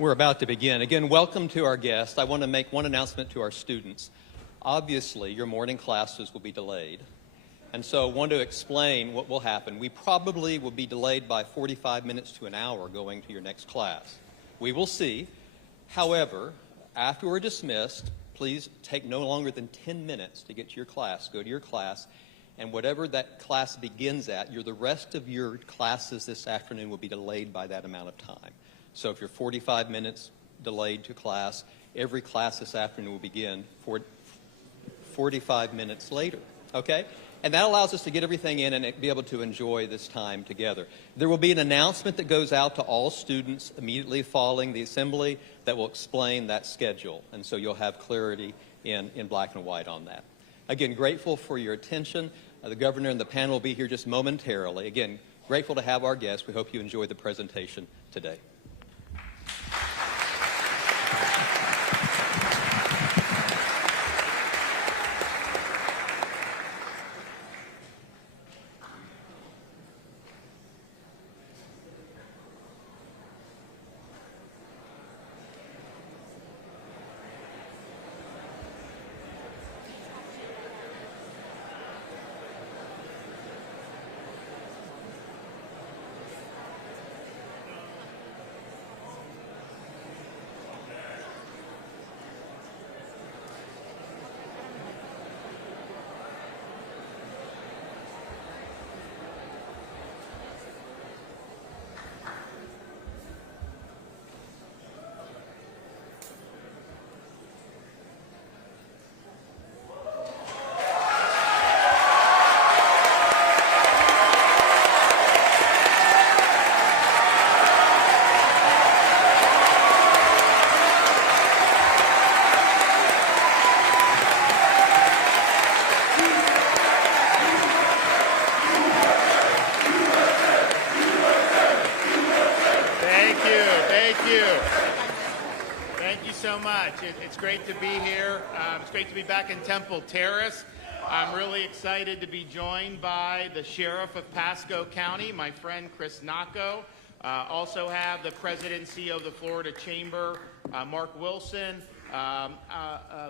We're about to begin. Again, welcome to our guests. I want to make one announcement to our students. Obviously, your morning classes will be delayed. And so I want to explain what will happen. We probably will be delayed by 45 minutes to an hour going to your next class. We will see. However, after we're dismissed, please take no longer than 10 minutes to get to your class. Go to your class, and whatever that class begins at, the rest of your classes this afternoon will be delayed by that amount of time. So if you're 45 minutes delayed to class, every class this afternoon will begin 45 minutes later, okay? And that allows us to get everything in and be able to enjoy this time together. There will be an announcement that goes out to all students immediately following the assembly that will explain that schedule. And so you'll have clarity in black and white on that. Again, grateful for your attention. The governor and the panel will be here just momentarily. Again, grateful to have our guests. We hope you enjoy the presentation today. It's great to be here. It's great to be back in Temple Terrace. I'm really excited to be joined by the Sheriff of Pasco County, my friend Chris Nocco. Also have the President and CEO of the Florida Chamber, Mark Wilson.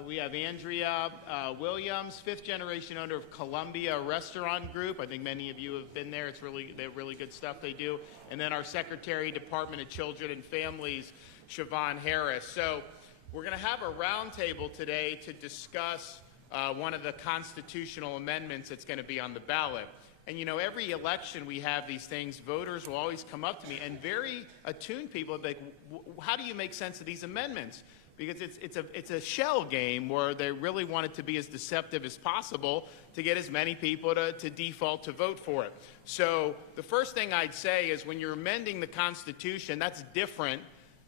We have Andrea Williams, fifth generation owner of Columbia Restaurant Group. I think many of you have been there. They're really good stuff they do. And then our Secretary, Department of Children and Families, Siobhan Harris. So we're going to have a roundtable today to discuss one of the constitutional amendments that's going to be on the ballot. And you know, every election we have these things, voters will always come up to me, and very attuned people will be like, how do you make sense of these amendments? Because it's a shell game where they really want it to be as deceptive as possible to get as many people to default to vote for it. So the first thing I'd say is when you're amending the Constitution, that's different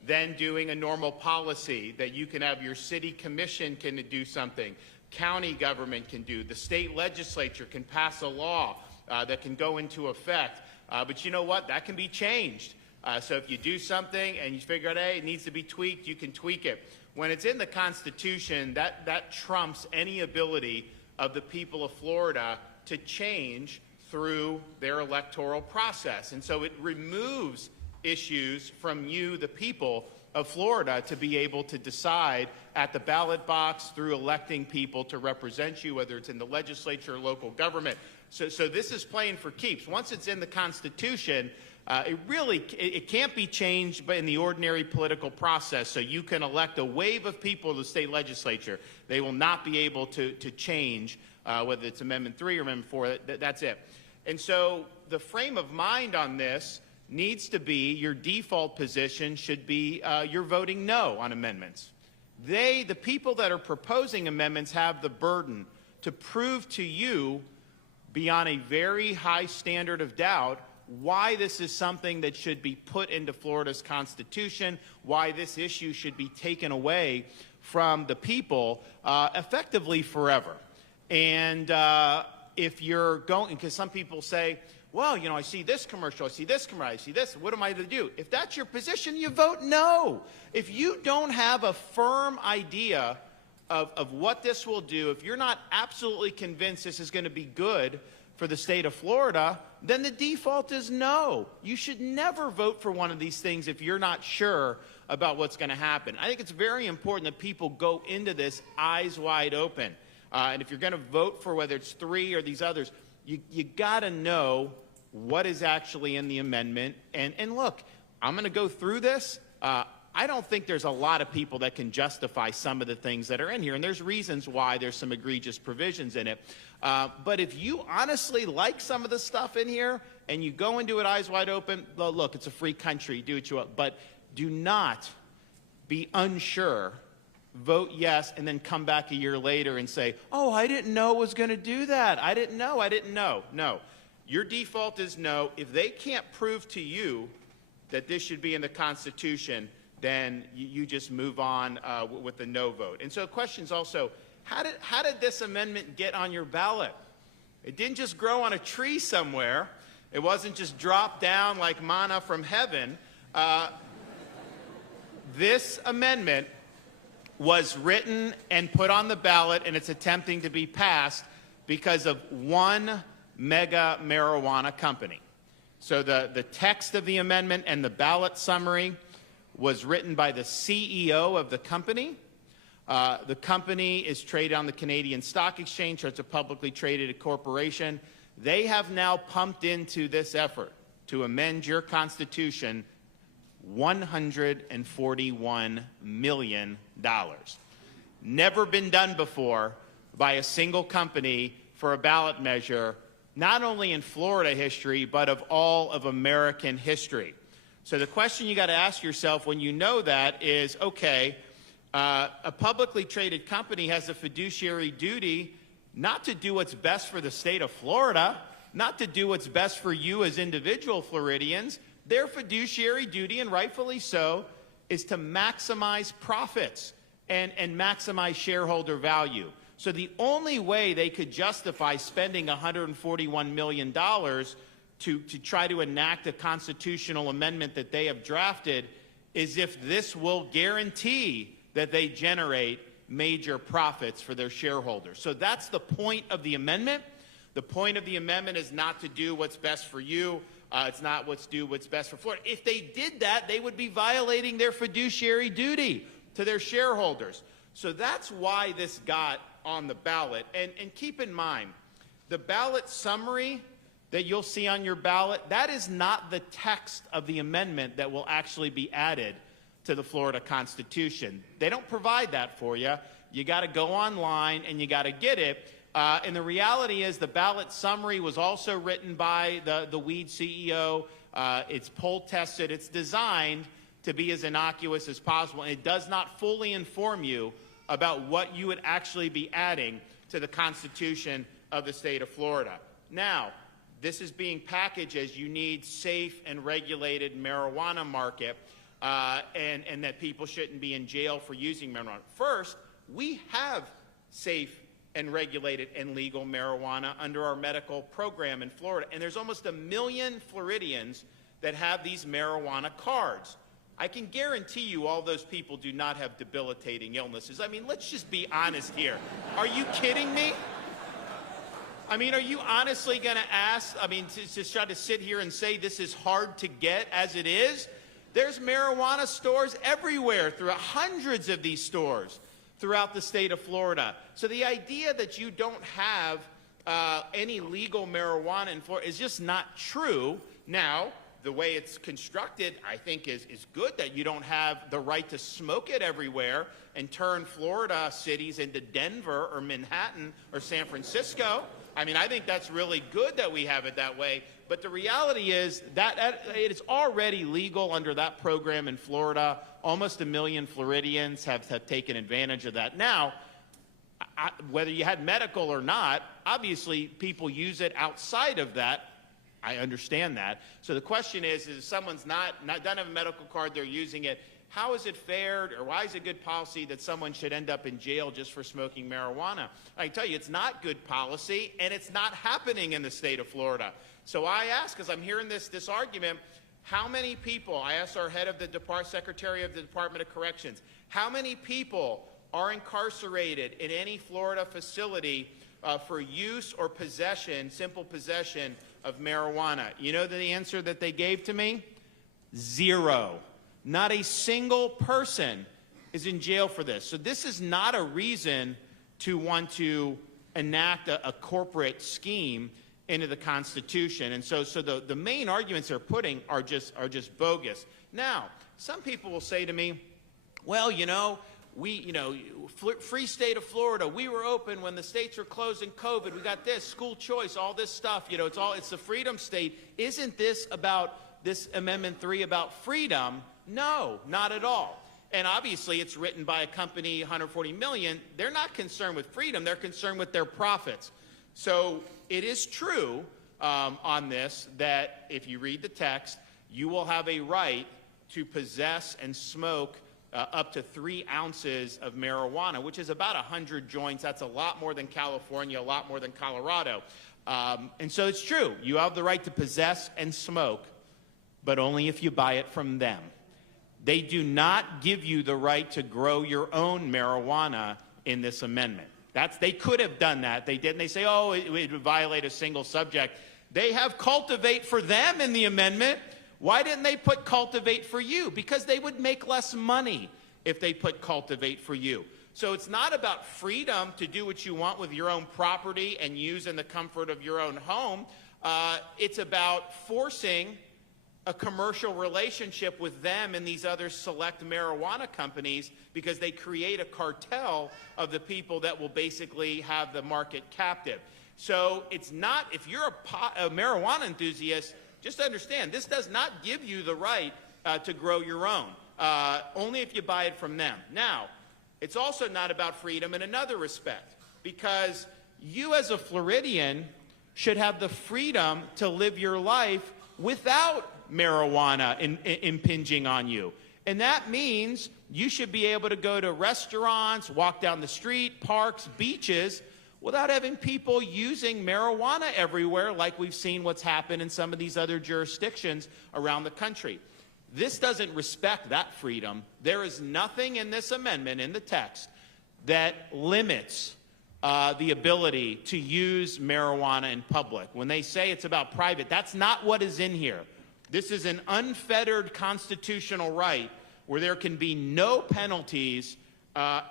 than doing a normal policy that you can have your city commission can do something, county government can do, the state legislature can pass a law that can go into effect. But you know what? That can be changed. So if you do something and you figure out, hey, it needs to be tweaked, you can tweak it. When it's in the Constitution, that trumps any ability of the people of Florida to change through their electoral process. And so it removes issues from you, the people of Florida, to be able to decide at the ballot box through electing people to represent you, whether it's in the legislature or local government. So this is playing for keeps. Once it's in the Constitution, it can't be changed in the ordinary political process. So you can elect a wave of people to the state legislature. They will not be able to change, whether it's Amendment 3 or Amendment 4. That's it. And so the frame of mind on this needs to be, your default position should be you're voting no on amendments. The people that are proposing amendments have the burden to prove to you, beyond a very high standard of doubt, why this is something that should be put into Florida's Constitution, why this issue should be taken away from the people effectively forever. And if you're going, because some people say, well, you know, I see this commercial, I see this commercial, I see this, what am I to do? If that's your position, you vote no. If you don't have a firm idea of what this will do, if you're not absolutely convinced this is going to be good for the state of Florida, then the default is no. You should never vote for one of these things if you're not sure about what's going to happen. I think it's very important that people go into this eyes wide open. And if you're going to vote for whether it's 3 or these others, you got to know what is actually in the amendment. And look, I'm going to go through this. I don't think there's a lot of people that can justify some of the things that are in here. And there's reasons why there's some egregious provisions in it. But if you honestly like some of the stuff in here and you go into it eyes wide open, well, look, it's a free country. Do what you want. But do not be unsure, vote yes, and then come back a year later and say, oh, I didn't know it was going to do that. I didn't know. No. Your default is no. If they can't prove to you that this should be in the Constitution, then you just move on with the no vote. And so questions also, how did this amendment get on your ballot? It didn't just grow on a tree somewhere. It wasn't just dropped down like manna from heaven. This amendment was written and put on the ballot, and it's attempting to be passed because of one mega marijuana company. So the text of the amendment and the ballot summary was written by the CEO of the company. The company is traded on the Canadian Stock Exchange, so it's a publicly traded corporation. They have now pumped into this effort to amend your Constitution $141 million. Never been done before by a single company for a ballot measure, not only in Florida history, but of all of American history. So the question you got to ask yourself when you know that is, okay, a publicly traded company has a fiduciary duty not to do what's best for the state of Florida, not to do what's best for you as individual Floridians. Their fiduciary duty, and rightfully so, is to maximize profits and maximize shareholder value. So the only way they could justify spending $141 million to try to enact a constitutional amendment that they have drafted is if this will guarantee that they generate major profits for their shareholders. So that's the point of the amendment. The point of the amendment is not to do what's best for you. It's not what's best for Florida. If they did that, they would be violating their fiduciary duty to their shareholders. So that's why this got on the ballot. And keep in mind, the ballot summary that you'll see on your ballot, that is not the text of the amendment that will actually be added to the Florida Constitution. They don't provide that for you. You got to go online and you got to get it. And the reality is the ballot summary was also written by the weed CEO. It's poll tested. It's designed to be as innocuous as possible. And it does not fully inform you about what you would actually be adding to the Constitution of the state of Florida. Now, this is being packaged as you need safe and regulated marijuana market and that people shouldn't be in jail for using marijuana. First, we have safe and regulated and legal marijuana under our medical program in Florida. And there's almost 1 million Floridians that have these marijuana cards. I can guarantee you all those people do not have debilitating illnesses. I mean, let's just be honest here. Are you kidding me? I mean, are you honestly going to ask, to try to sit here and say this is hard to get as it is? There's marijuana stores everywhere, throughout hundreds of these stores throughout the state of Florida. So the idea that you don't have any legal marijuana in Florida is just not true. Now, the way it's constructed, I think, is good, that you don't have the right to smoke it everywhere and turn Florida cities into Denver or Manhattan or San Francisco. I mean, I think that's really good that we have it that way. But the reality is that it is already legal under that program in Florida. Almost 1 million Floridians have taken advantage of that. Now, whether you had medical or not, obviously people use it outside of that. I understand that. So the question is if someone's doesn't have a medical card, they're using it, how is it fair, or why is it good policy that someone should end up in jail just for smoking marijuana? I can tell you, it's not good policy, and it's not happening in the state of Florida. So I ask, because I'm hearing this argument, how many people, I asked our head of the Secretary of the Department of Corrections, how many people are incarcerated in any Florida facility for use or possession, simple possession of marijuana. You know the answer that they gave to me? 0. Not a single person is in jail for this. So this is not a reason to want to enact a corporate scheme into the Constitution. And so the main arguments they're putting are just bogus. Now, some people will say to me, well, free state of Florida, we were open when the states were closed in COVID. We got this, school choice, all this stuff. It's the freedom state. Isn't this Amendment 3 about freedom? No, not at all. And obviously it's written by a company, 140 million. They're not concerned with freedom. They're concerned with their profits. So it is true on this that if you read the text, you will have a right to possess and smoke up to 3 ounces of marijuana, which is about 100 joints. That's a lot more than California, a lot more than Colorado. And so it's true. You have the right to possess and smoke, but only if you buy it from them. They do not give you the right to grow your own marijuana in this amendment. They could have done that. They didn't. They say, oh, it would violate a single subject. They have cultivate for them in the amendment. Why didn't they put cultivate for you? Because they would make less money if they put cultivate for you. So it's not about freedom to do what you want with your own property and use in the comfort of your own home. It's about forcing a commercial relationship with them and these other select marijuana companies because they create a cartel of the people that will basically have the market captive. So it's not, if you're a marijuana enthusiast, just understand, this does not give you the right to grow your own, only if you buy it from them. Now, it's also not about freedom in another respect, because you as a Floridian should have the freedom to live your life without marijuana impinging on you. And that means you should be able to go to restaurants, walk down the street, parks, beaches, without having people using marijuana everywhere like we've seen what's happened in some of these other jurisdictions around the country. This doesn't respect that freedom. There is nothing in this amendment, in the text, that limits the ability to use marijuana in public. When they say it's about private, that's not what is in here. This is an unfettered constitutional right where there can be no penalties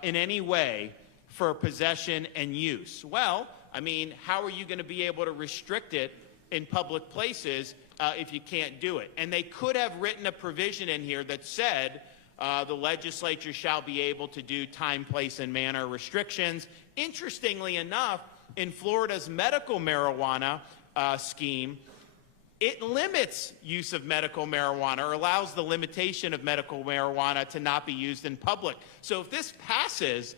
in any way for possession and use. Well, I mean, how are you going to be able to restrict it in public places if you can't do it? And they could have written a provision in here that said the legislature shall be able to do time, place, and manner restrictions. Interestingly enough, in Florida's medical marijuana scheme, it limits use of medical marijuana, or allows the limitation of medical marijuana to not be used in public. So if this passes,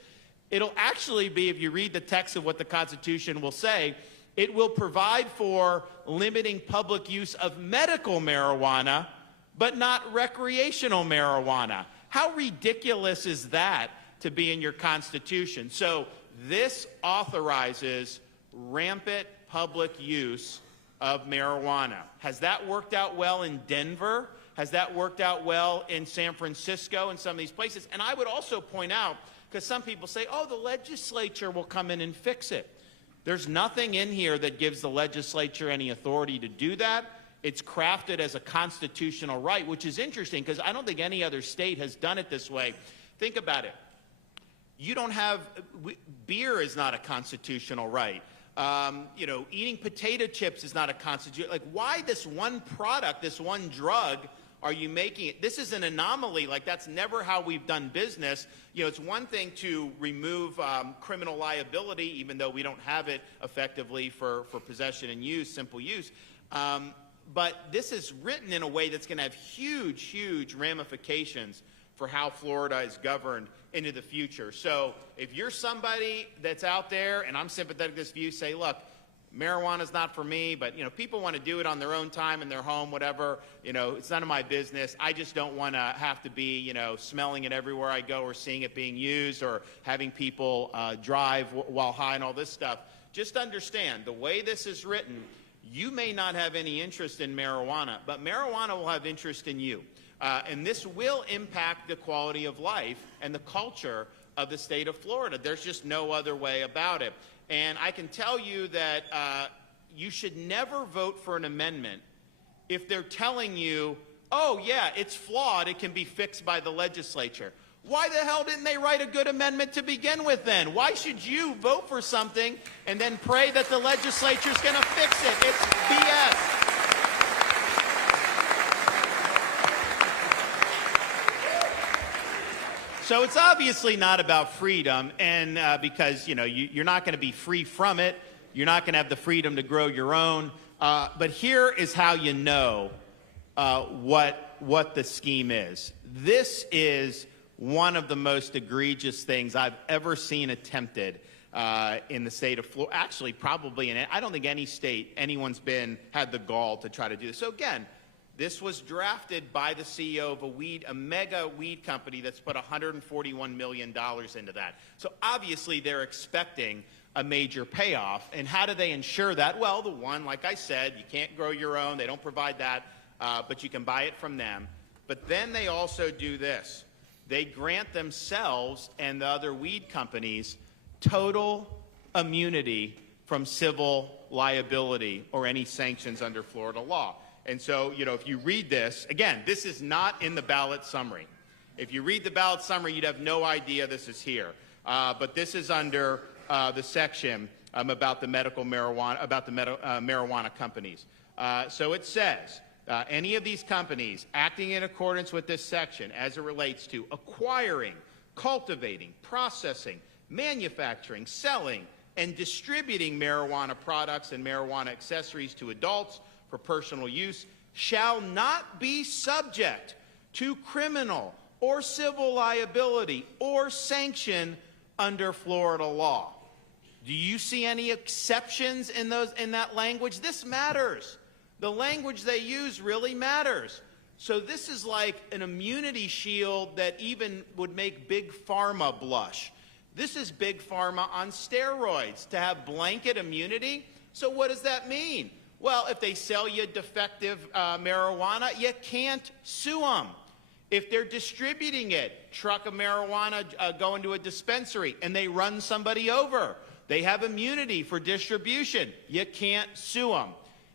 it'll actually be, if you read the text of what the Constitution will say, it will provide for limiting public use of medical marijuana, but not recreational marijuana. How ridiculous is that to be in your Constitution? So this authorizes rampant public use of marijuana. Has that worked out well in Denver? Has that worked out well in San Francisco and some of these places? And I would also point out, because some people say, oh, the legislature will come in and fix it. There's nothing in here that gives the legislature any authority to do that. It's crafted as a constitutional right, which is interesting because I don't think any other state has done it this way. Think about it. You don't have, beer is not a constitutional right. Eating potato chips is not a constitution. Like, why this one product, this one drug, are you making it? This is an anomaly. Like, that's never how we've done business. It's one thing to remove criminal liability, even though we don't have it effectively for possession and use, simple use. But this is written in a way that's going to have huge, huge ramifications for how Florida is governed into the future. So if you're somebody that's out there, and I'm sympathetic to this view, say, look, marijuana's not for me, but people want to do it on their own time in their home, whatever. It's none of my business. I just don't want to have to be, smelling it everywhere I go, or seeing it being used, or having people drive while high and all this stuff. Just understand, the way this is written, you may not have any interest in marijuana, but marijuana will have interest in you. And this will impact the quality of life and the culture of the state of Florida. There's just no other way about it. And I can tell you that, you should never vote for an amendment if they're telling you, oh, yeah, it's flawed, it can be fixed by the legislature. Why the hell didn't they write a good amendment to begin with then? Why should you vote for something and then pray that the legislature's going to fix it? It's BS. So it's obviously not about freedom, and because you're not going to be free from it, you're not going to have the freedom to grow your own. But here is how you know what the scheme is. This is one of the most egregious things I've ever seen attempted in the state of Florida. Actually, probably I don't think any state anyone's had the gall to try to do this. So again, this was drafted by the CEO of a mega weed company that's put $141 million into that. So obviously they're expecting a major payoff. And how do they ensure that? Well, like I said, you can't grow your own. They don't provide that, but you can buy it from them. But then they also do this. They grant themselves and the other weed companies total immunity from civil liability or any sanctions under Florida law. And so, if you read this, again, this is not in the ballot summary. If you read the ballot summary, you'd have no idea this is here. But this is under the section about the medical marijuana, about the marijuana companies. So it says, any of these companies acting in accordance with this section as it relates to acquiring, cultivating, processing, manufacturing, selling, and distributing marijuana products and marijuana accessories to adults for personal use shall not be subject to criminal or civil liability or sanction under Florida law. Do you see any exceptions in that language? This matters. The language they use really matters. So this is like an immunity shield that even would make Big Pharma blush. This is Big Pharma on steroids to have blanket immunity. So what does that mean? Well, if they sell you defective marijuana, you can't sue them. If they're distributing it, truck of marijuana go into a dispensary and they run somebody over, they have immunity for distribution. You can't sue them.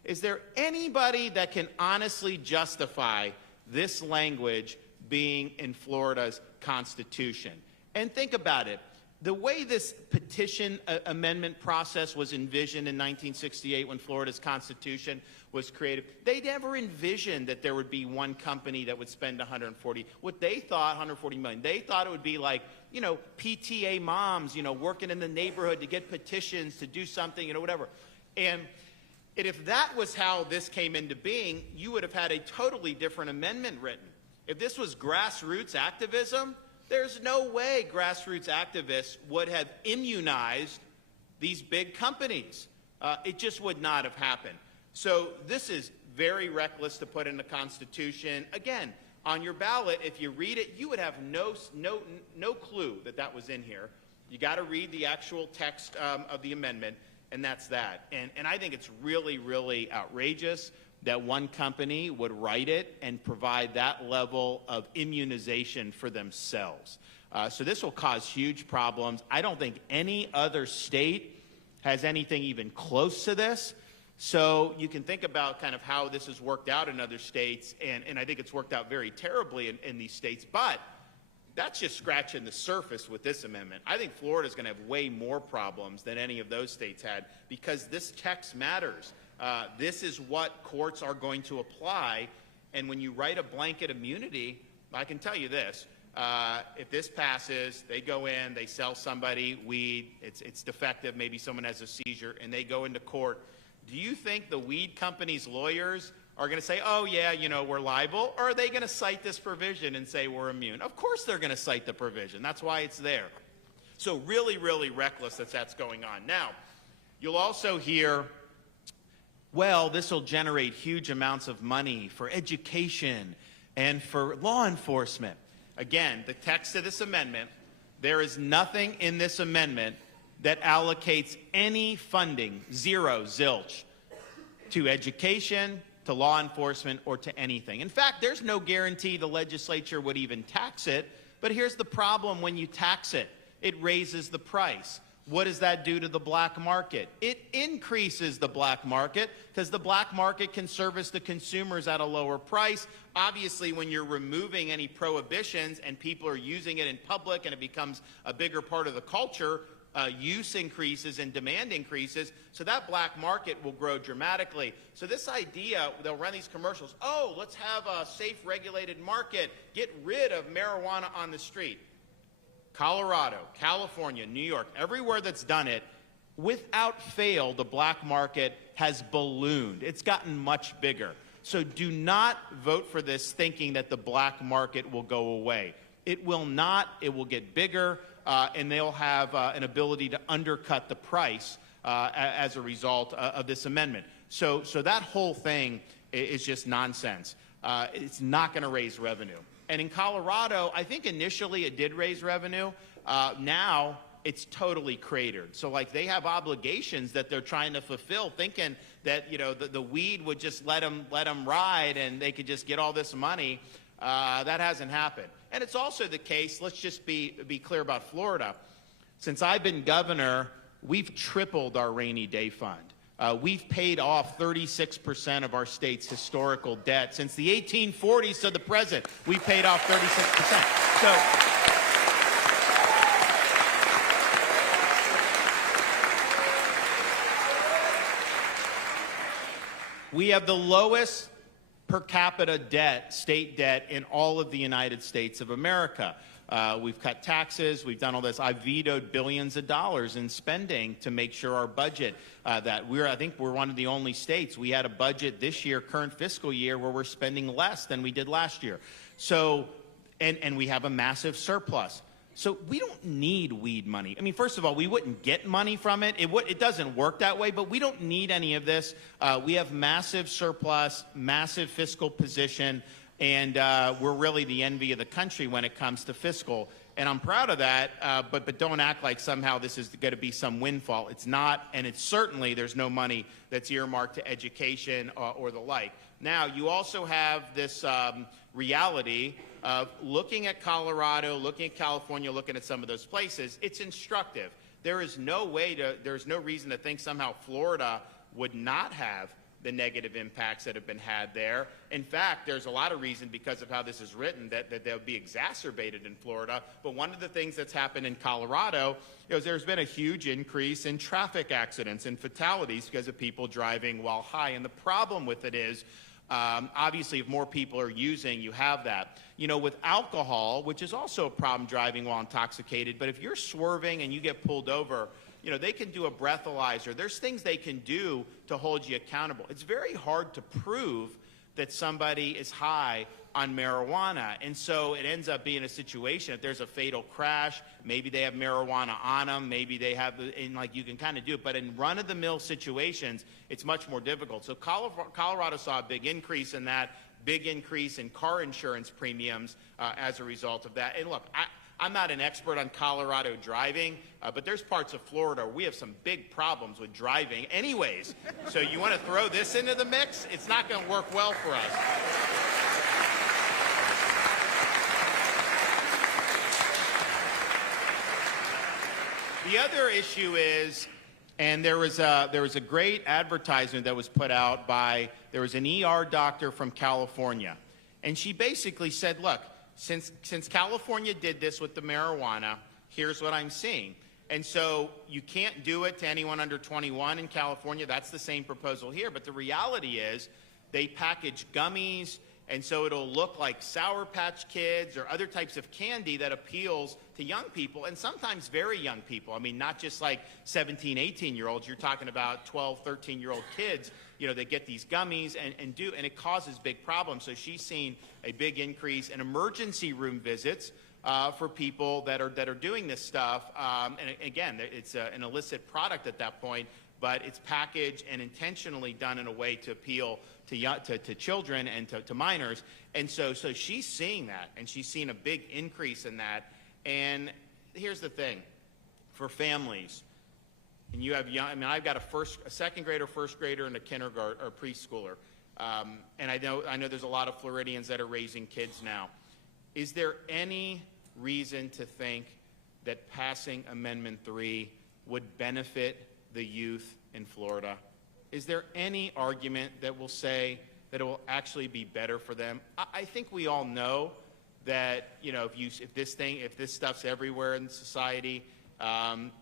Is there anybody that can honestly justify this language being in Florida's Constitution? And think about it. The way this petition amendment process was envisioned in 1968 when Florida's Constitution was created, they never envisioned that there would be one company that would spend $140 million. They thought it would be like, PTA moms, working in the neighborhood to get petitions to do something, whatever. And if that was how this came into being, you would have had a totally different amendment written. If this was grassroots activism, there's no way grassroots activists would have immunized these big companies. It just would not have happened. So this is very reckless to put in the Constitution. Again, on your ballot, if you read it, you would have no clue that was in here. You got to read the actual text of the amendment, and that's that. And I think it's really, really outrageous that one company would write it and provide that level of immunization for themselves. So this will cause huge problems. I don't think any other state has anything even close to this. So you can think about kind of how this has worked out in other states, and I think it's worked out very terribly in these states. But that's just scratching the surface with this amendment. I think Florida's going to have way more problems than any of those states had because this text matters. This is what courts are going to apply, and when you write a blanket immunity, I can tell you this, if this passes, they go in, they sell somebody weed, it's defective, maybe someone has a seizure, and they go into court. Do you think the weed company's lawyers are going to say, oh yeah, we're liable, or are they going to cite this provision and say we're immune? Of course they're going to cite the provision. That's why it's there. So really, really reckless that's going on. Now, you'll also hear, well, this will generate huge amounts of money for education and for law enforcement. Again, the text of this amendment, there is nothing in this amendment that allocates any funding, zero, zilch, to education, to law enforcement, or to anything. In fact, there's no guarantee the legislature would even tax it, but here's the problem when you tax it. It raises the price. What does that do to the black market? It increases the black market because the black market can service the consumers at a lower price. Obviously, when you're removing any prohibitions and people are using it in public and it becomes a bigger part of the culture, use increases and demand increases, so that black market will grow dramatically. So this idea, they'll run these commercials, oh, let's have a safe, regulated market, get rid of marijuana on the street. Colorado, California, New York, everywhere that's done it, without fail, the black market has ballooned. It's gotten much bigger. So do not vote for this thinking that the black market will go away. It will not. It will get bigger, and they'll have an ability to undercut the price as a result of this amendment. So that whole thing is just nonsense. It's not going to raise revenue. And in Colorado, I think initially it did raise revenue. Now it's totally cratered. So like they have obligations that they're trying to fulfill, thinking that the weed would just let them ride and they could just get all this money. That hasn't happened. And it's also the case. Let's just be clear about Florida. Since I've been governor, we've tripled our rainy day fund. We've paid off 36% of our state's historical debt. Since the 1840s to the present, we've paid off 36%. So we have the lowest per capita debt, state debt, in all of the United States of America. We've cut taxes. We've done all this. I vetoed billions of dollars in spending to make sure our budget, I think we're one of the only states. We had a budget this year, current fiscal year, where we're spending less than we did last year. So, and we have a massive surplus. So we don't need weed money. I mean, first of all, we wouldn't get money from it. It doesn't work that way, but we don't need any of this. We have massive surplus, massive fiscal position, and we're really the envy of the country when it comes to fiscal. And I'm proud of that, but don't act like somehow this is going to be some windfall. It's not, and it's certainly there's no money that's earmarked to education or the like. Now, you also have this reality of looking at Colorado, looking at California, looking at some of those places. It's instructive. There's no reason to think somehow Florida would not have the negative impacts that have been had there. In fact, there's a lot of reason because of how this is written that they'll be exacerbated in Florida. But one of the things that's happened in Colorado is there's been a huge increase in traffic accidents and fatalities because of people driving while high. And the problem with it is, obviously, if more people are using, you have that. With alcohol, which is also a problem driving while intoxicated, but if you're swerving and you get pulled over, they can do a breathalyzer. There's things they can do to hold you accountable. It's very hard to prove that somebody is high on marijuana. And so it ends up being a situation, if there's a fatal crash, maybe they have marijuana on them, maybe they have, and like you can kind of do it. But in run-of-the-mill situations, it's much more difficult. So Colorado saw a big increase in that, big increase in car insurance premiums as a result of that. And look, I'm not an expert on Colorado driving, but there's parts of Florida where we have some big problems with driving anyways. So you want to throw this into the mix? It's not going to work well for us. The other issue is, and there was a great advertisement that was put out by, there was an ER doctor from California, and she basically said, look, since California did this with the marijuana, here's what I'm seeing. And so you can't do it to anyone under 21 in California. That's the same proposal here. But the reality is they package gummies, and so it'll look like Sour Patch Kids or other types of candy that appeals to young people, and sometimes very young people. I mean, not just like 17, 18-year-olds. You're talking about 12, 13-year-old kids, that get these gummies and it causes big problems. So she's seen a big increase in emergency room visits for people that are doing this stuff. And again, it's an illicit product at that point, but it's packaged and intentionally done in a way to appeal to children and to minors. And so she's seeing that, and she's seen a big increase in that. And here's the thing, for families, and you have young, I've got a second grader, first grader, and a kindergarten or preschooler. And I know there's a lot of Floridians that are raising kids now. Is there any reason to think that passing Amendment 3 would benefit the youth in Florida? Is there any argument that will say that it will actually be better for them? I think we all know that, you know, if this stuff's everywhere in society,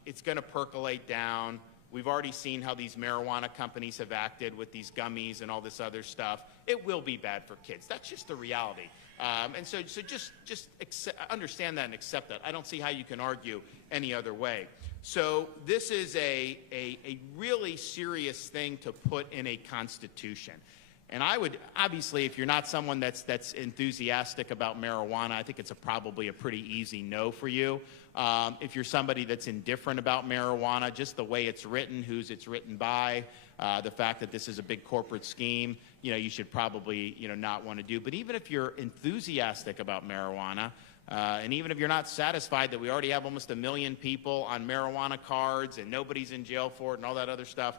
it's going to percolate down. We've already seen how these marijuana companies have acted with these gummies and all this other stuff. It will be bad for kids. That's just the reality. And so just understand that and accept that. I don't see how you can argue any other way. So this is a really serious thing to put in a constitution. And I would, obviously, if you're not someone that's enthusiastic about marijuana, I think it's probably a pretty easy no for you. If you're somebody that's indifferent about marijuana, just the way it's written, who's it's written by, the fact that this is a big corporate scheme, you know, you should probably, you know, not want to do. But even if you're enthusiastic about marijuana, and even if you're not satisfied that we already have almost 1 million people on marijuana cards and nobody's in jail for it and all that other stuff,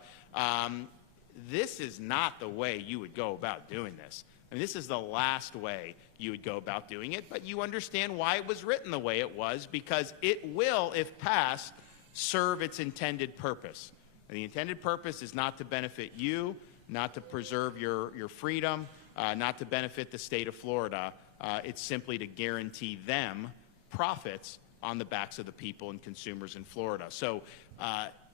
this is not the way you would go about doing this. I mean, this is the last way you would go about doing it, but you understand why it was written the way it was, because it will, if passed, serve its intended purpose. And the intended purpose is not to benefit you, not to preserve your freedom, not to benefit the state of Florida. It's simply to guarantee them profits on the backs of the people and consumers in Florida. So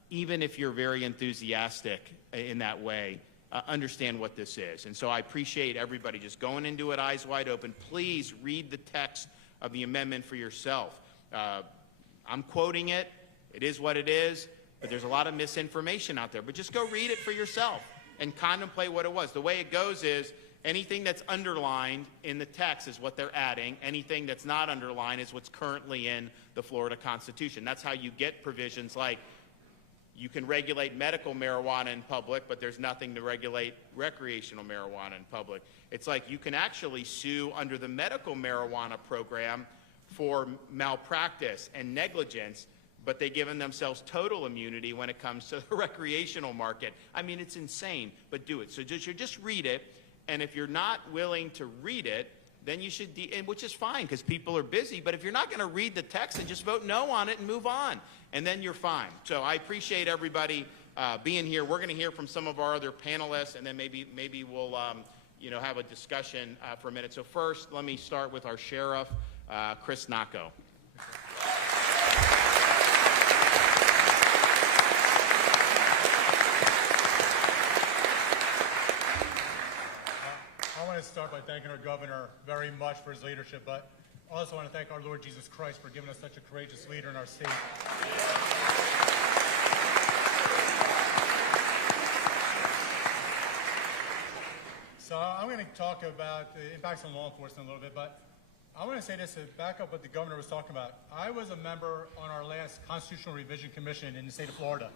even if you're very enthusiastic in that way, understand what this is. And so I appreciate everybody just going into it eyes wide open. Please read the text of the amendment for yourself. I'm quoting it. It is what it is, but there's a lot of misinformation out there. But just go read it for yourself and contemplate what it was. The way it goes is anything that's underlined in the text is what they're adding. Anything that's not underlined is what's currently in the Florida Constitution. That's how you get provisions like you can regulate medical marijuana in public, but there's nothing to regulate recreational marijuana in public. It's like you can actually sue under the medical marijuana program for malpractice and negligence, but they've given themselves total immunity when it comes to the recreational market. I mean, it's insane, but do it. So just read it, and if you're not willing to read it, then you should, which is fine because people are busy, but if you're not going to read the text, then just vote no on it and move on, and then you're fine. So I appreciate everybody being here. We're going to hear from some of our other panelists, and then maybe we'll have a discussion for a minute. So first, let me start with our sheriff, Chris Nocco. I want to start by thanking our governor very much for his leadership, but I also want to thank our Lord Jesus Christ for giving us such a courageous leader in our state. So I'm going to talk about the impacts on law enforcement a little bit, but I want to say this to back up what the governor was talking about. I was a member on our last Constitutional Revision Commission in the state of Florida.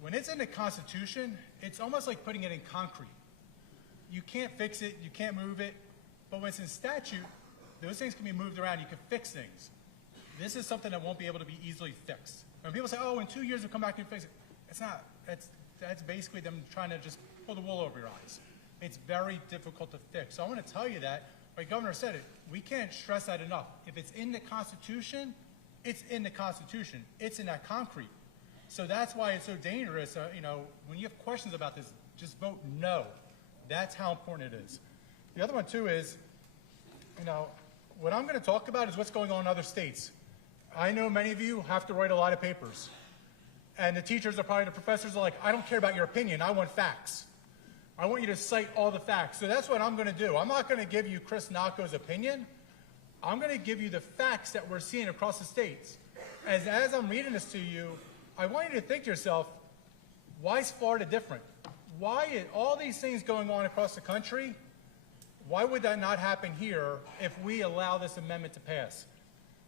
When it's in the Constitution, it's almost like putting it in concrete. You can't fix it, you can't move it, but when it's in statute, those things can be moved around, you can fix things. This is something that won't be able to be easily fixed. When people say, oh, in 2 years we'll come back and fix it, it's not. That's basically them trying to just pull the wool over your eyes. It's very difficult to fix. So I want to tell you that, like Governor said it, we can't stress that enough. If it's in the Constitution, it's in the Constitution. It's in that concrete. So that's why it's so dangerous. When you have questions about this, just vote no. That's how important it is. The other one, too, is, what I'm going to talk about is what's going on in other states. I know many of you have to write a lot of papers. And the teachers the professors are like, I don't care about your opinion. I want facts. I want you to cite all the facts. So that's what I'm going to do. I'm not going to give you Chris Nocco's opinion. I'm going to give you the facts that we're seeing across the states. As I'm reading this to you, I want you to think to yourself, why is Florida different? Why all these things going on across the country, why would that not happen here if we allow this amendment to pass?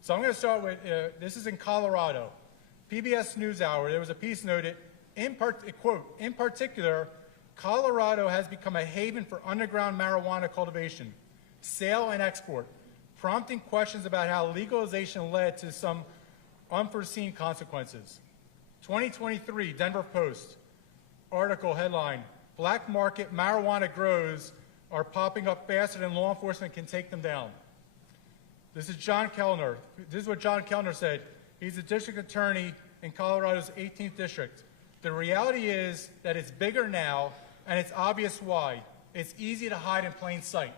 So I'm going to start with, this is in Colorado. PBS NewsHour, there was a piece noted, quote, in particular, Colorado has become a haven for underground marijuana cultivation, sale, and export, prompting questions about how legalization led to some unforeseen consequences. 2023, Denver Post. Article headline, black market marijuana grows are popping up faster than law enforcement can take them down. This is John Kellner. This is what John Kellner said. He's the district attorney in Colorado's 18th district. The reality is that it's bigger now, and it's obvious why. It's easy to hide in plain sight.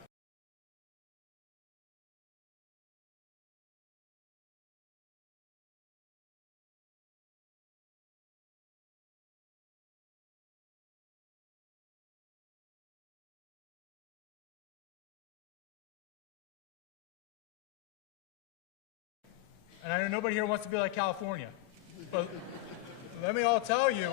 And I know nobody here wants to be like California, but let me all tell you,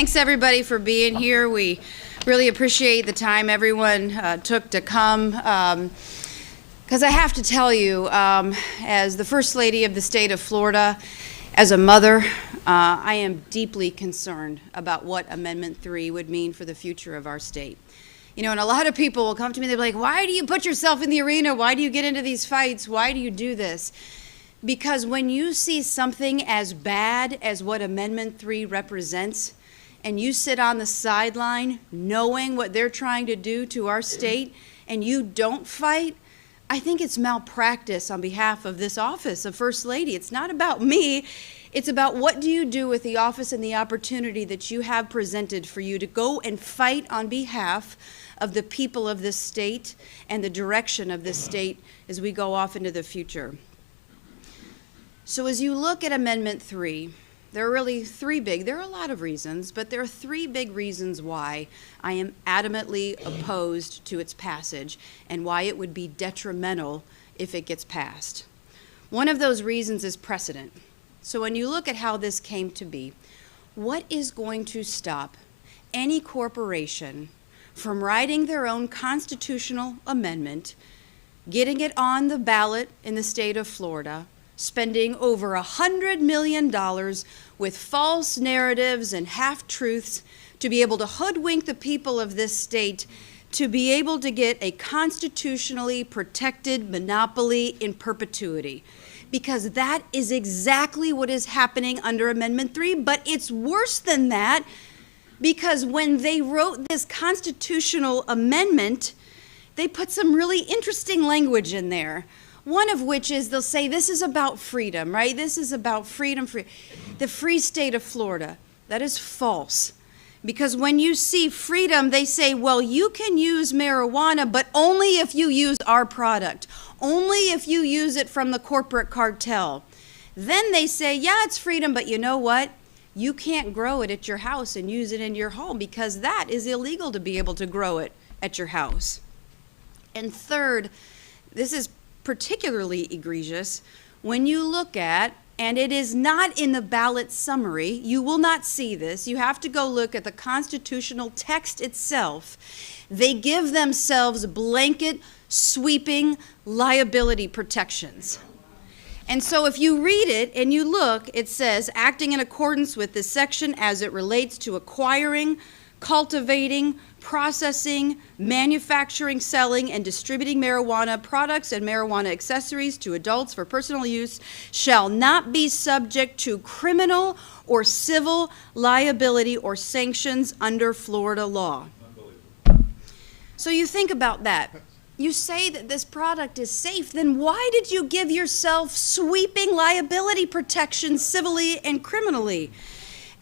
Thanks, everybody, for being here. We really appreciate the time everyone took to come. Because I have to tell you, as the First Lady of the state of Florida, as a mother, I am deeply concerned about what Amendment 3 would mean for the future of our state. You know, and a lot of people will come to me, they'll be like, why do you put yourself in the arena? Why do you get into these fights? Why do you do this? Because when you see something as bad as what Amendment 3 represents, and you sit on the sideline knowing what they're trying to do to our state, and you don't fight, I think it's malpractice on behalf of this office of First Lady. It's not about me. It's about what do you do with the office and the opportunity that you have presented for you to go and fight on behalf of the people of this state and the direction of this state as we go off into the future. So as you look at Amendment 3, there are really there are a lot of reasons, but there are three big reasons why I am adamantly opposed to its passage and why it would be detrimental if it gets passed. One of those reasons is precedent. So when you look at how this came to be, what is going to stop any corporation from writing their own constitutional amendment, getting it on the ballot in the state of Florida, spending over $100 million with false narratives and half-truths to be able to hoodwink the people of this state to be able to get a constitutionally protected monopoly in perpetuity? Because that is exactly what is happening under Amendment 3, but it's worse than that, because when they wrote this constitutional amendment, they put some really interesting language in there. One of which is they'll say this is about freedom, right? This is about freedom, the free state of Florida. That is false, Because when you see freedom, they say, well, you can use marijuana, but only if you use our product, only if you use it from the corporate cartel. Then they say, yeah, it's freedom, but you know what? You can't grow it at your house and use it in your home because that is illegal to be able to grow it at your house. And third, this is particularly egregious when you look at, and it is not in the ballot summary, you will not see this, you have to go look at the constitutional text itself. They give themselves blanket, sweeping liability protections. And so if you read it and you look, it says, acting in accordance with this section as it relates to acquiring, cultivating, processing, manufacturing, selling, and distributing marijuana products and marijuana accessories to adults for personal use shall not be subject to criminal or civil liability or sanctions under Florida law. So you think about that. You say that this product is safe, then why did you give yourself sweeping liability protections civilly and criminally?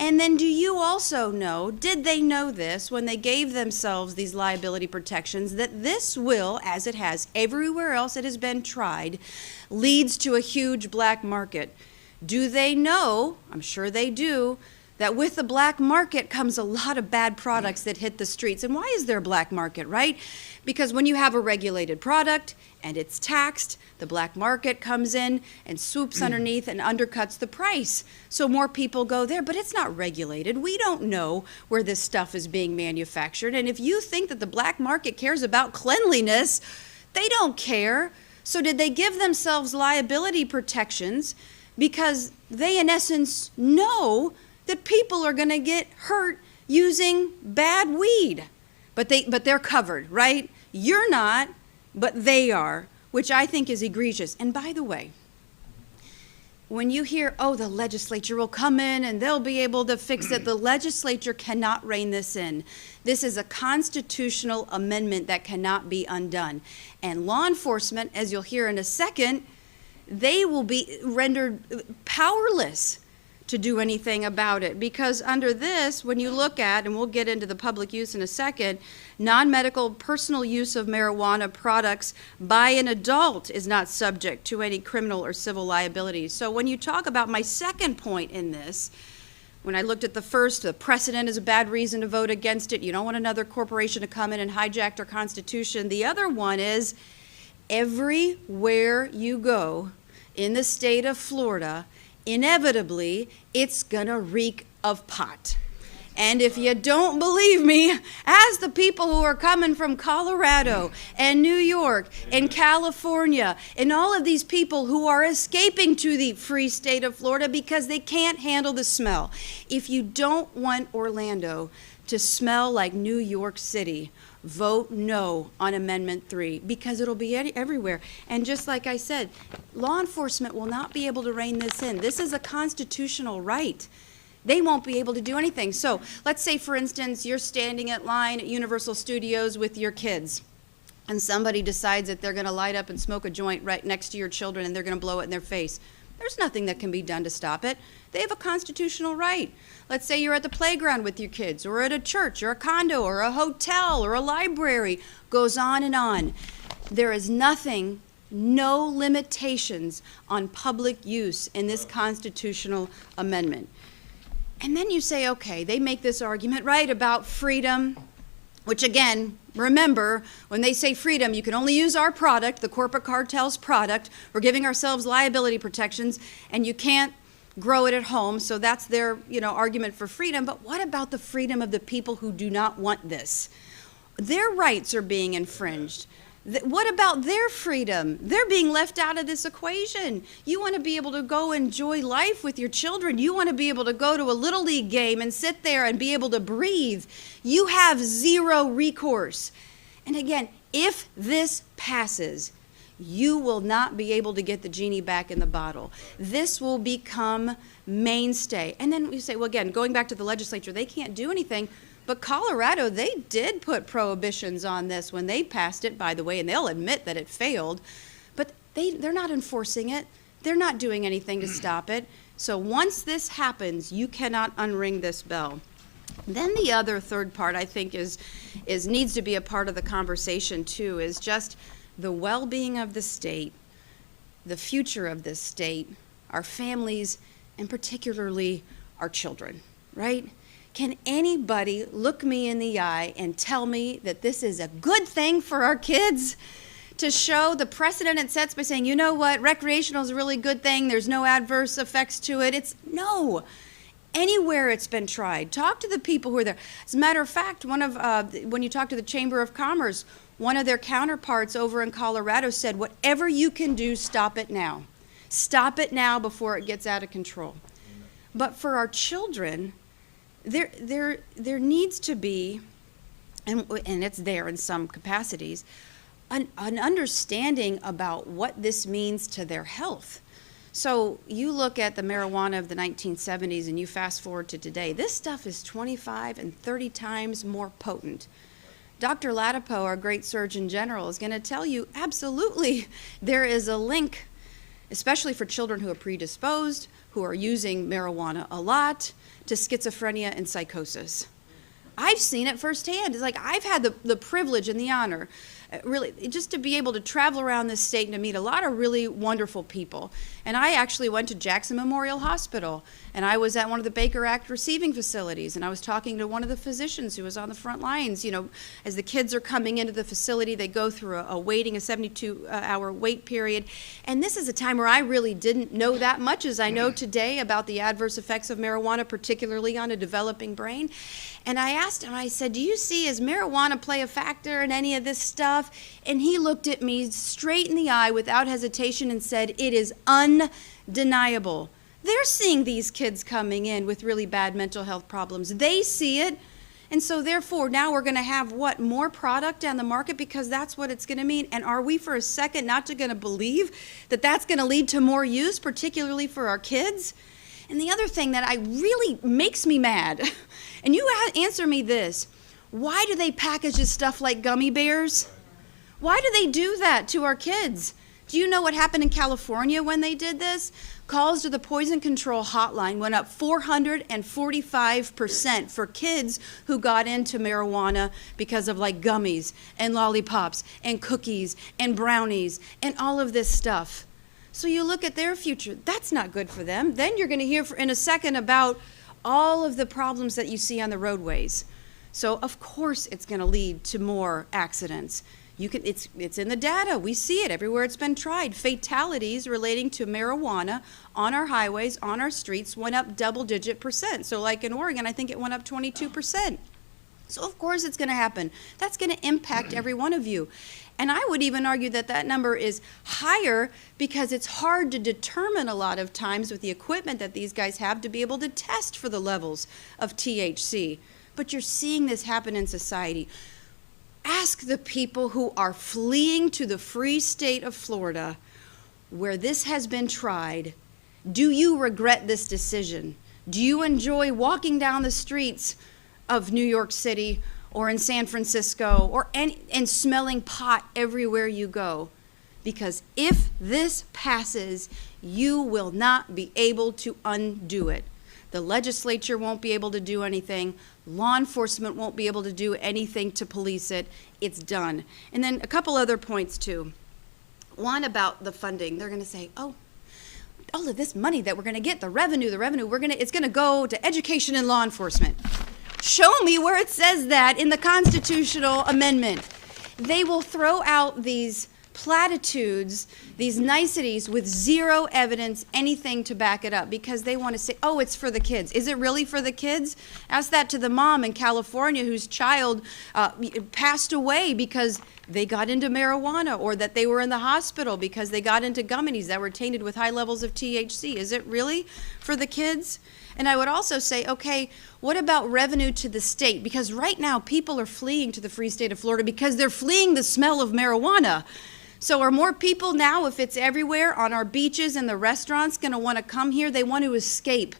And then do you also know, did they know this when they gave themselves these liability protections, that this will, as it has everywhere else it has been tried, leads to a huge black market? Do they know, I'm sure they do, that with the black market comes a lot of bad products that hit the streets? And why is there a black market, right? Because when you have a regulated product and it's taxed, the black market comes in and swoops underneath and undercuts the price. So more people go there, but it's not regulated. We don't know where this stuff is being manufactured. And if you think that the black market cares about cleanliness, they don't care. So did they give themselves liability protections because they, in essence, know that people are going to get hurt using bad weed? But they're covered, right? You're not, but they are, which I think is egregious. And by the way, when you hear, oh, the legislature will come in and they'll be able to fix it, the legislature cannot rein this in. This is a constitutional amendment that cannot be undone. And law enforcement, as you'll hear in a second, they will be rendered powerless to do anything about it, because under this, when you look at, and we'll get into the public use in a second, non-medical personal use of marijuana products by an adult is not subject to any criminal or civil liability. So when you talk about my second point in this, when I looked at the first, the precedent is a bad reason to vote against it. You don't want another corporation to come in and hijack our Constitution. The other one is everywhere you go in the state of Florida, inevitably, it's gonna reek of pot. And if you don't believe me, ask the people who are coming from Colorado and New York and California and all of these people who are escaping to the free state of Florida because they can't handle the smell. If you don't want Orlando to smell like New York City, vote no on Amendment 3 because it'll be everywhere. And just like I said, law enforcement will not be able to rein this in. This is a constitutional right. They won't be able to do anything. So let's say, for instance, you're standing at line at Universal Studios with your kids, and somebody decides that they're going to light up and smoke a joint right next to your children and they're going to blow it in their face. There's nothing that can be done to stop it. They have a constitutional right. Let's say you're at the playground with your kids, or at a church, or a condo, or a hotel, or a library. Goes on and on. There is nothing, no limitations on public use in this constitutional amendment. And then you say, okay, they make this argument, right, about freedom, which again, remember, when they say freedom, you can only use our product, the corporate cartel's product. We're giving ourselves liability protections, and you can't grow it at home, so that's their, argument for freedom. But what about the freedom of the people who do not want this? Their rights are being infringed. What about their freedom? They're being left out of this equation. You want to be able to go enjoy life with your children. You want to be able to go to a Little League game and sit there and be able to breathe. You have zero recourse. And again, if this passes, you will not be able to get the genie back in the bottle. This will become mainstay. And then you say, well, again, going back to the legislature, they can't do anything. But Colorado, they did put prohibitions on this when they passed it, by the way, and they'll admit that it failed. But they're not enforcing it. They're not doing anything to stop it. So once this happens, you cannot unring this bell. Then the other third part I think is needs to be a part of the conversation too, is just the well-being of the state, the future of this state, our families, and particularly our children, right? Can anybody look me in the eye and tell me that this is a good thing for our kids? To show the precedent it sets by saying, you know what, recreational is a really good thing, there's no adverse effects to it. No. Anywhere it's been tried, talk to the people who are there. As a matter of fact, when you talk to the Chamber of Commerce, one of their counterparts over in Colorado said, whatever you can do, stop it now. Stop it now before it gets out of control. But for our children, there needs to be, and it's there in some capacities, an understanding about what this means to their health. So you look at the marijuana of the 1970s and you fast forward to today, this stuff is 25 and 30 times more potent. Dr. Ladapo, our great Surgeon General, is going to tell you absolutely there is a link, especially for children who are predisposed, who are using marijuana a lot, to schizophrenia and psychosis. I've seen it firsthand. It's like I've had the privilege and the honor, really, just to be able to travel around this state and to meet a lot of really wonderful people. And I actually went to Jackson Memorial Hospital, and I was at one of the Baker Act receiving facilities, and I was talking to one of the physicians who was on the front lines. You know, as the kids are coming into the facility, they go through a 72-hour wait period. And this is a time where I really didn't know that much as I know today about the adverse effects of marijuana, particularly on a developing brain. And I asked him, I said, do you see, does marijuana play a factor in any of this stuff? And he looked at me straight in the eye without hesitation and said, it is undeniable. They're seeing these kids coming in with really bad mental health problems. They see it. And so therefore, now we're going to have, what, more product on the market because that's what it's going to mean? And are we for a second not going to believe that that's going to lead to more use, particularly for our kids? And the other thing that really makes me mad, and you answer me this, why do they package this stuff like gummy bears? Why do they do that to our kids? Do you know what happened in California when they did this? Calls to the poison control hotline went up 445% for kids who got into marijuana because of like gummies and lollipops and cookies and brownies and all of this stuff. So you look at their future, that's not good for them. Then you're going to hear in a second about all of the problems that you see on the roadways. So of course it's going to lead to more accidents. It's in the data. We see it everywhere it's been tried. Fatalities relating to marijuana on our highways, on our streets, went up double-digit %. So like in Oregon, I think it went up 22%. So of course it's going to happen. That's going to impact every one of you. And I would even argue that that number is higher because it's hard to determine a lot of times with the equipment that these guys have to be able to test for the levels of THC. But you're seeing this happen in society. Ask the people who are fleeing to the free state of Florida where this has been tried. Do you regret this decision? Do you enjoy walking down the streets of New York City or in San Francisco and smelling pot everywhere you go? Because if this passes, you will not be able to undo it. The legislature won't be able to do anything. Law enforcement won't be able to do anything to police it. It's done. And then a couple other points too. One about the funding. They're going to say, oh, all of this money that we're going to get, the revenue, it's going to go to education and law enforcement. Show me where it says that in the constitutional amendment. They will throw out these platitudes, these niceties with zero evidence, anything to back it up because they want to say, oh, it's for the kids. Is it really for the kids? Ask that to the mom in California whose child passed away because they got into marijuana or that they were in the hospital because they got into gummies that were tainted with high levels of THC. Is it really for the kids? And I would also say, okay, what about revenue to the state? Because right now people are fleeing to the free state of Florida because they're fleeing the smell of marijuana. So are more people now, if it's everywhere, on our beaches and the restaurants, going to want to come here? They want to escape.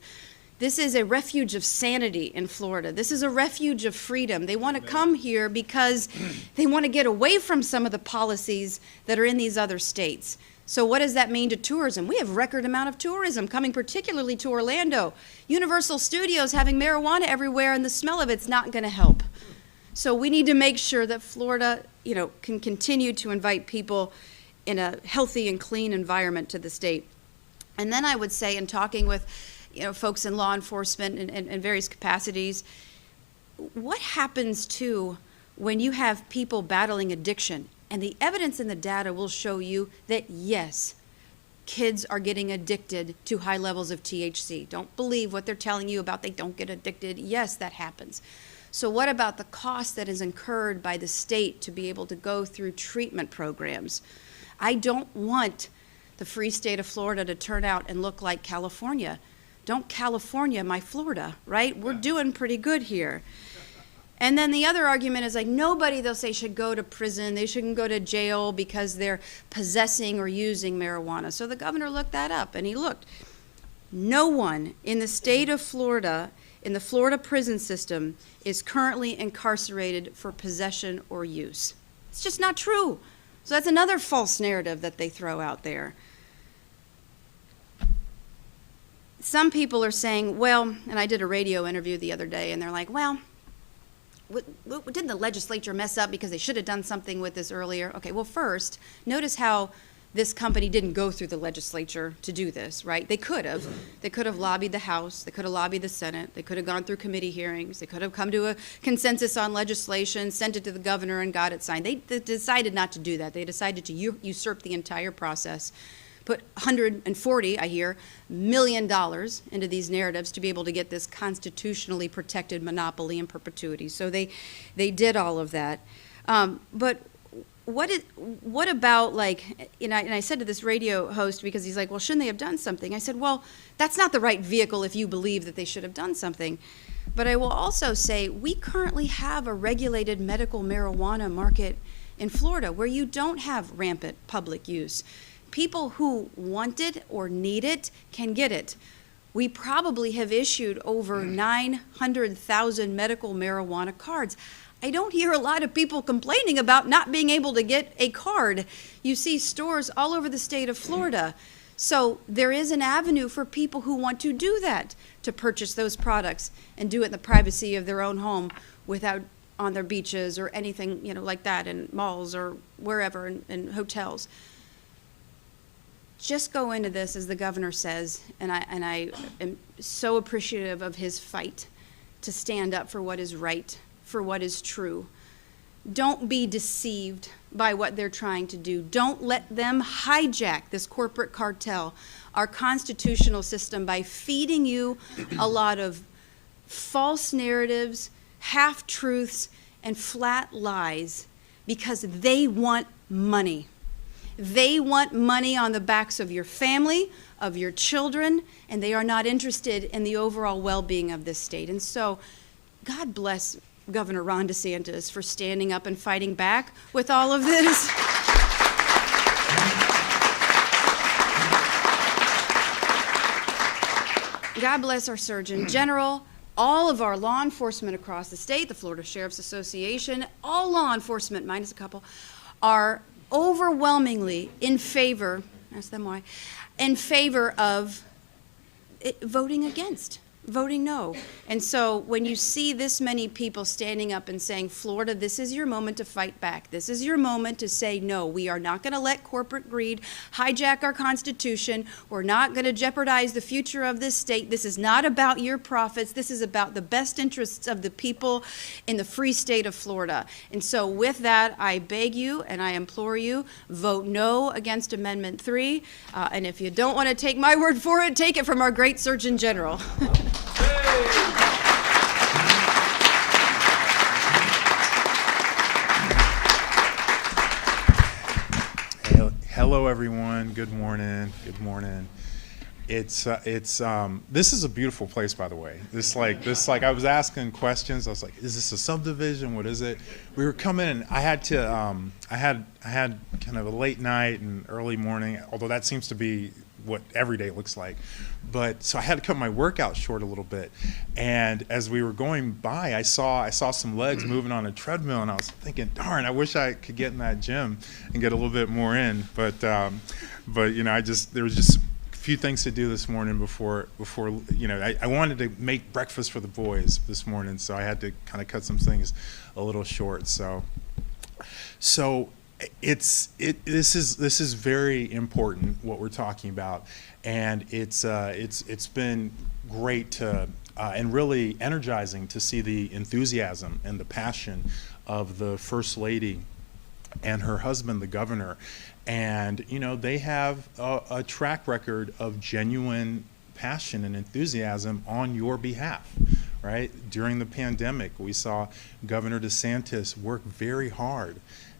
This is a refuge of sanity in Florida. This is a refuge of freedom. They want to come here because they want to get away from some of the policies that are in these other states. So what does that mean to tourism? We have record amount of tourism coming particularly to Orlando. Universal Studios having marijuana everywhere, and the smell of it's not going to help. So we need to make sure that Florida, can continue to invite people in a healthy and clean environment to the state. And then I would say, in talking with, folks in law enforcement and various capacities, what happens too when you have people battling addiction? And the evidence in the data will show you that, yes, kids are getting addicted to high levels of THC. Don't believe what they're telling you about they don't get addicted. Yes, that happens. So what about the cost that is incurred by the state to be able to go through treatment programs? I don't want the free state of Florida to turn out and look like California. Don't California my Florida, right? We're doing pretty good here. And then the other argument is nobody, they'll say, should go to prison. They shouldn't go to jail because they're possessing or using marijuana. So the governor looked that up, and he looked. No one in the state of Florida, in the Florida prison system, is currently incarcerated for possession or use. It's just not true. So that's another false narrative that they throw out there. Some people are saying, well, and I did a radio interview the other day, and they're like, well, didn't the legislature mess up because they should have done something with this earlier? Okay, well, first, notice how this company didn't go through the legislature to do this, right? They could have. They could have lobbied the House. They could have lobbied the Senate. They could have gone through committee hearings. They could have come to a consensus on legislation, sent it to the governor, and got it signed. They decided not to do that. They decided to usurp the entire process, put $140, I hear, million into these narratives to be able to get this constitutionally protected monopoly in perpetuity. So they did all of that. But what about and I said to this radio host, because he's like, well, shouldn't they have done something? I said, well, that's not the right vehicle if you believe that they should have done something. But I will also say we currently have a regulated medical marijuana market in Florida where you don't have rampant public use. People who want it or need it can get it. We probably have issued over 900,000 medical marijuana cards. I don't hear a lot of people complaining about not being able to get a card. You see stores all over the state of Florida. So there is an avenue for people who want to do that, to purchase those products and do it in the privacy of their own home without on their beaches or anything, like that, in malls or wherever, in hotels. Just go into this, as the governor says, and I am so appreciative of his fight to stand up for what is right, for what is true. Don't be deceived by what they're trying to do. Don't let them hijack this corporate cartel, our constitutional system, by feeding you a lot of false narratives, half-truths, and flat lies, because they want money. They want money on the backs of your family, of your children, and they are not interested in the overall well-being of this state. And so, God bless Governor Ron DeSantis for standing up and fighting back with all of this. God bless our Surgeon General, all of our law enforcement across the state, the Florida Sheriff's Association, all law enforcement, minus a couple, are overwhelmingly in favor, ask them why, in favor of voting against, voting no. And so when you see this many people standing up and saying, Florida, this is your moment to fight back. This is your moment to say, no, we are not going to let corporate greed hijack our Constitution. We're not going to jeopardize the future of this state. This is not about your profits. This is about the best interests of the people in the free state of Florida. And so with that, I beg you and I implore you, vote no against Amendment 3. And if you don't want to take my word for it, take it from our great Surgeon General. Hello, everyone. Good morning. Good morning. This is a beautiful place, by the way. I was asking questions. I was like, is this a subdivision? What is it? We were coming in. I had kind of a late night and early morning, although that seems to be what every day looks like. But so I had to cut my workout short a little bit. And as we were going by, I saw some legs moving on a treadmill, and I was thinking, darn, I wish I could get in that gym and get a little bit more in. But you know, there was just a few things to do this morning before you know, I wanted to make breakfast for the boys this morning, so I had to kind of cut some things a little short. So this is very important what we're talking about, and it's been great to and really energizing to see the enthusiasm and the passion of the First Lady and her husband, the governor. And you know, they have a track record of genuine passion and enthusiasm on your behalf, right? During the pandemic, we saw Governor DeSantis work very hard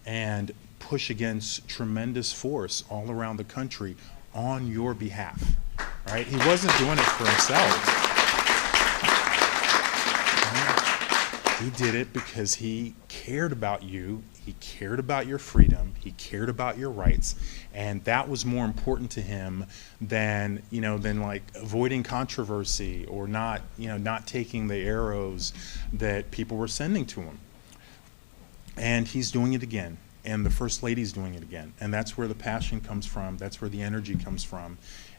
and push against tremendous force all around the country on your behalf, right? He wasn't doing it for himself. He did it because he cared about you, he cared about your freedom, he cared about your rights, and that was more important to him than, you know, than like avoiding controversy or not, you know, not taking the arrows that people were sending to him. And he's doing it again. And the First Lady's doing it again. And that's where the passion comes from. That's where the energy comes from.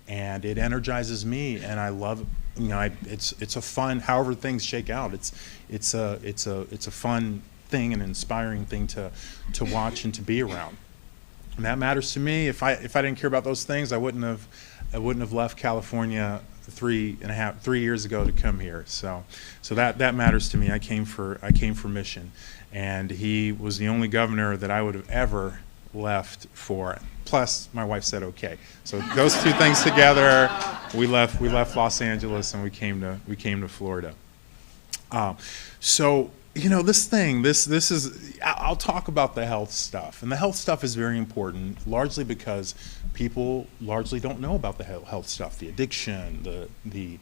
And it energizes me, and I love, you know, it's a fun, however things shake out, it's a fun thing, an inspiring thing to watch and to be around. And that matters to me. If I didn't care about those things, I wouldn't have left California 3 years ago to come here. So that matters to me. I came for mission. And he was the only governor that I would have ever left for. Plus, my wife said okay. So those two things together, we left Los Angeles and we came to Florida. So you know, this is, I'll talk about the health stuff, and the health stuff is very important, largely because people largely don't know about the health stuff, the addiction, the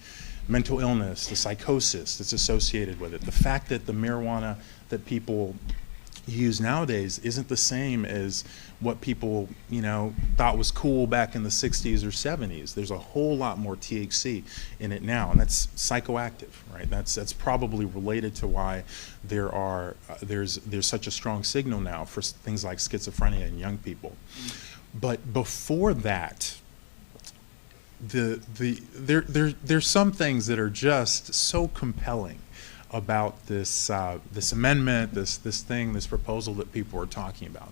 mental illness, the psychosis that's associated with it, the fact that the marijuana that people use nowadays isn't the same as what people, you know, thought was cool back in the 60s or 70s. There's a whole lot more THC in it now, and that's psychoactive, right? That's probably related to why there's such a strong signal now for things like schizophrenia in young people. But before that, there's some things that are just so compelling about this amendment, this proposal that people are talking about.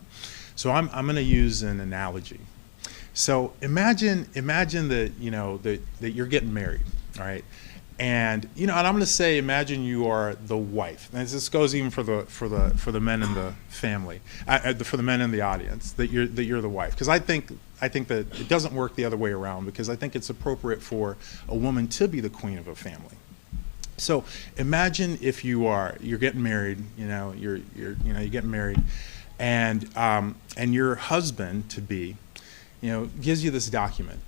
So I'm going to use an analogy. So imagine that, you know, that you're getting married, all right? And you know, and I'm going to say, imagine you are the wife. And this goes even for the men in the family, for the men in the audience, that you're the wife. Because I think that it doesn't work the other way around, because I think it's appropriate for a woman to be the queen of a family. So imagine if you're getting married, you know, you're getting married, and your husband to be, you know, gives you this document,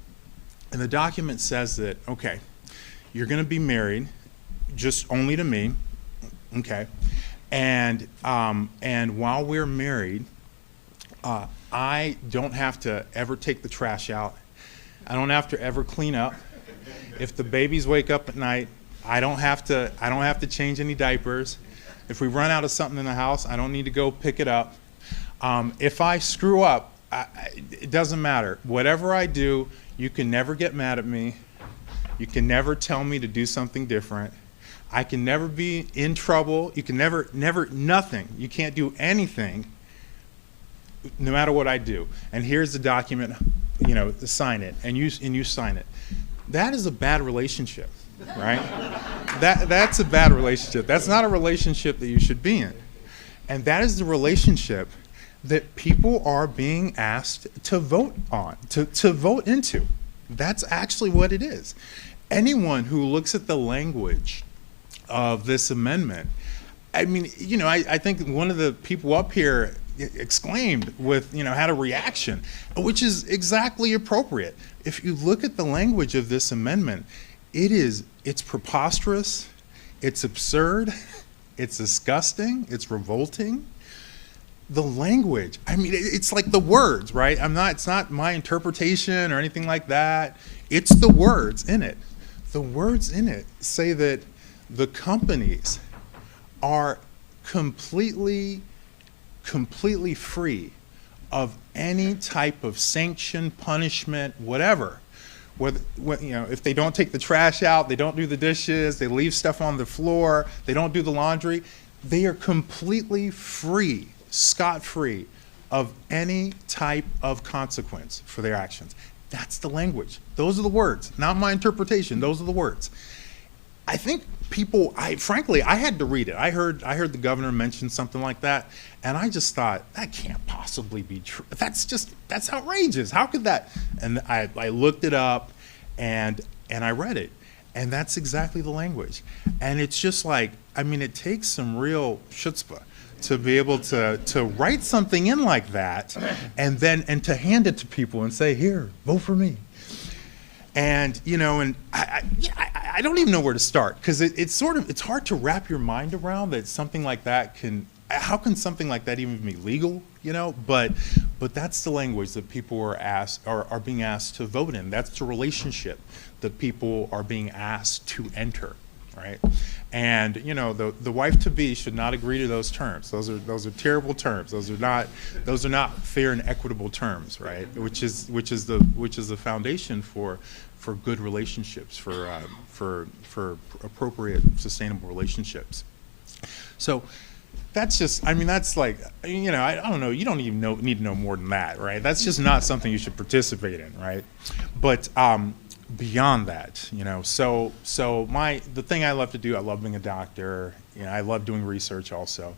and the document says that, okay, you're going to be married just only to me, okay, and while we're married, I don't have to ever take the trash out, I don't have to ever clean up. If the babies wake up at night, I don't have to change any diapers. If we run out of something in the house, I don't need to go pick it up. If I screw up, it doesn't matter. Whatever I do, you can never get mad at me. You can never tell me to do something different. I can never be in trouble. You can never, nothing. You can't do anything, no matter what I do. And here's the document, you know, sign it, and you sign it. That is a bad relationship, right? That's a bad relationship. That's not a relationship that you should be in. And that is the relationship that people are being asked to vote on, to vote into. That's actually what it is. Anyone who looks at the language of this amendment, I mean, you know, I think one of the people up here exclaimed with, you know, had a reaction, which is exactly appropriate. If you look at the language of this amendment, it's preposterous, it's absurd, it's disgusting, it's revolting. The language, I mean, it's like the words, right? It's not my interpretation or anything like that. It's the words in it. The words in it say that the companies are completely free of any type of sanction, punishment, whatever. Whether, if they don't take the trash out, they don't do the dishes, they leave stuff on the floor, they don't do the laundry, they are completely free, scot-free of any type of consequence for their actions. That's the language. Those are the words, not my interpretation. Those are the words. I think people, frankly, I had to read it. I heard the governor mention something like that, and I just thought, that can't possibly be true. That's outrageous. How could that? And I looked it up, and I read it, and that's exactly the language. And it's just like, I mean, it takes some real chutzpah to be able to write something in like that, and to hand it to people and say, here, vote for me. And I don't even know where to start, because it's hard to wrap your mind around that something like that how can something like that even be legal, but that's the language that people are being asked to vote in. That's the relationship that people are being asked to enter, right? And the wife-to-be should not agree to those terms. Those are terrible terms. Those are not fair and equitable terms, right? Which is the foundation for good relationships, for appropriate, sustainable relationships. So that's just, that's like, I don't know, you don't even need to know more than that, right? That's just not something you should participate in, right? But beyond that, so the thing I love to do, I love being a doctor, I love doing research also.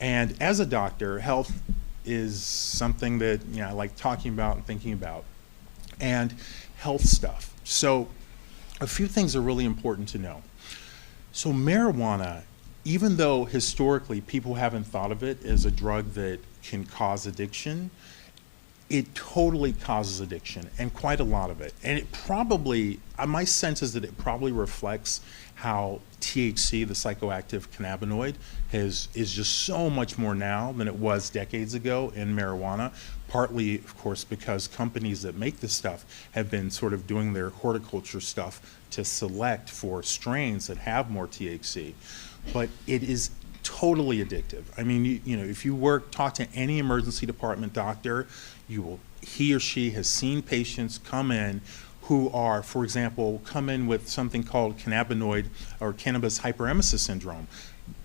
And as a doctor, health is something that, I like talking about and thinking about, and health stuff. So a few things are really important to know. So marijuana, even though historically people haven't thought of it as a drug that can cause addiction, it totally causes addiction, and quite a lot of it. And it probably, my sense is that it probably reflects how THC, the psychoactive cannabinoid, is just so much more now than it was decades ago in marijuana, partly, of course, because companies that make this stuff have been sort of doing their horticulture stuff to select for strains that have more THC. But it is totally addictive. I mean, if you talk to any emergency department doctor, he or she has seen patients come in who are, for example, come in with something called cannabinoid or cannabis hyperemesis syndrome.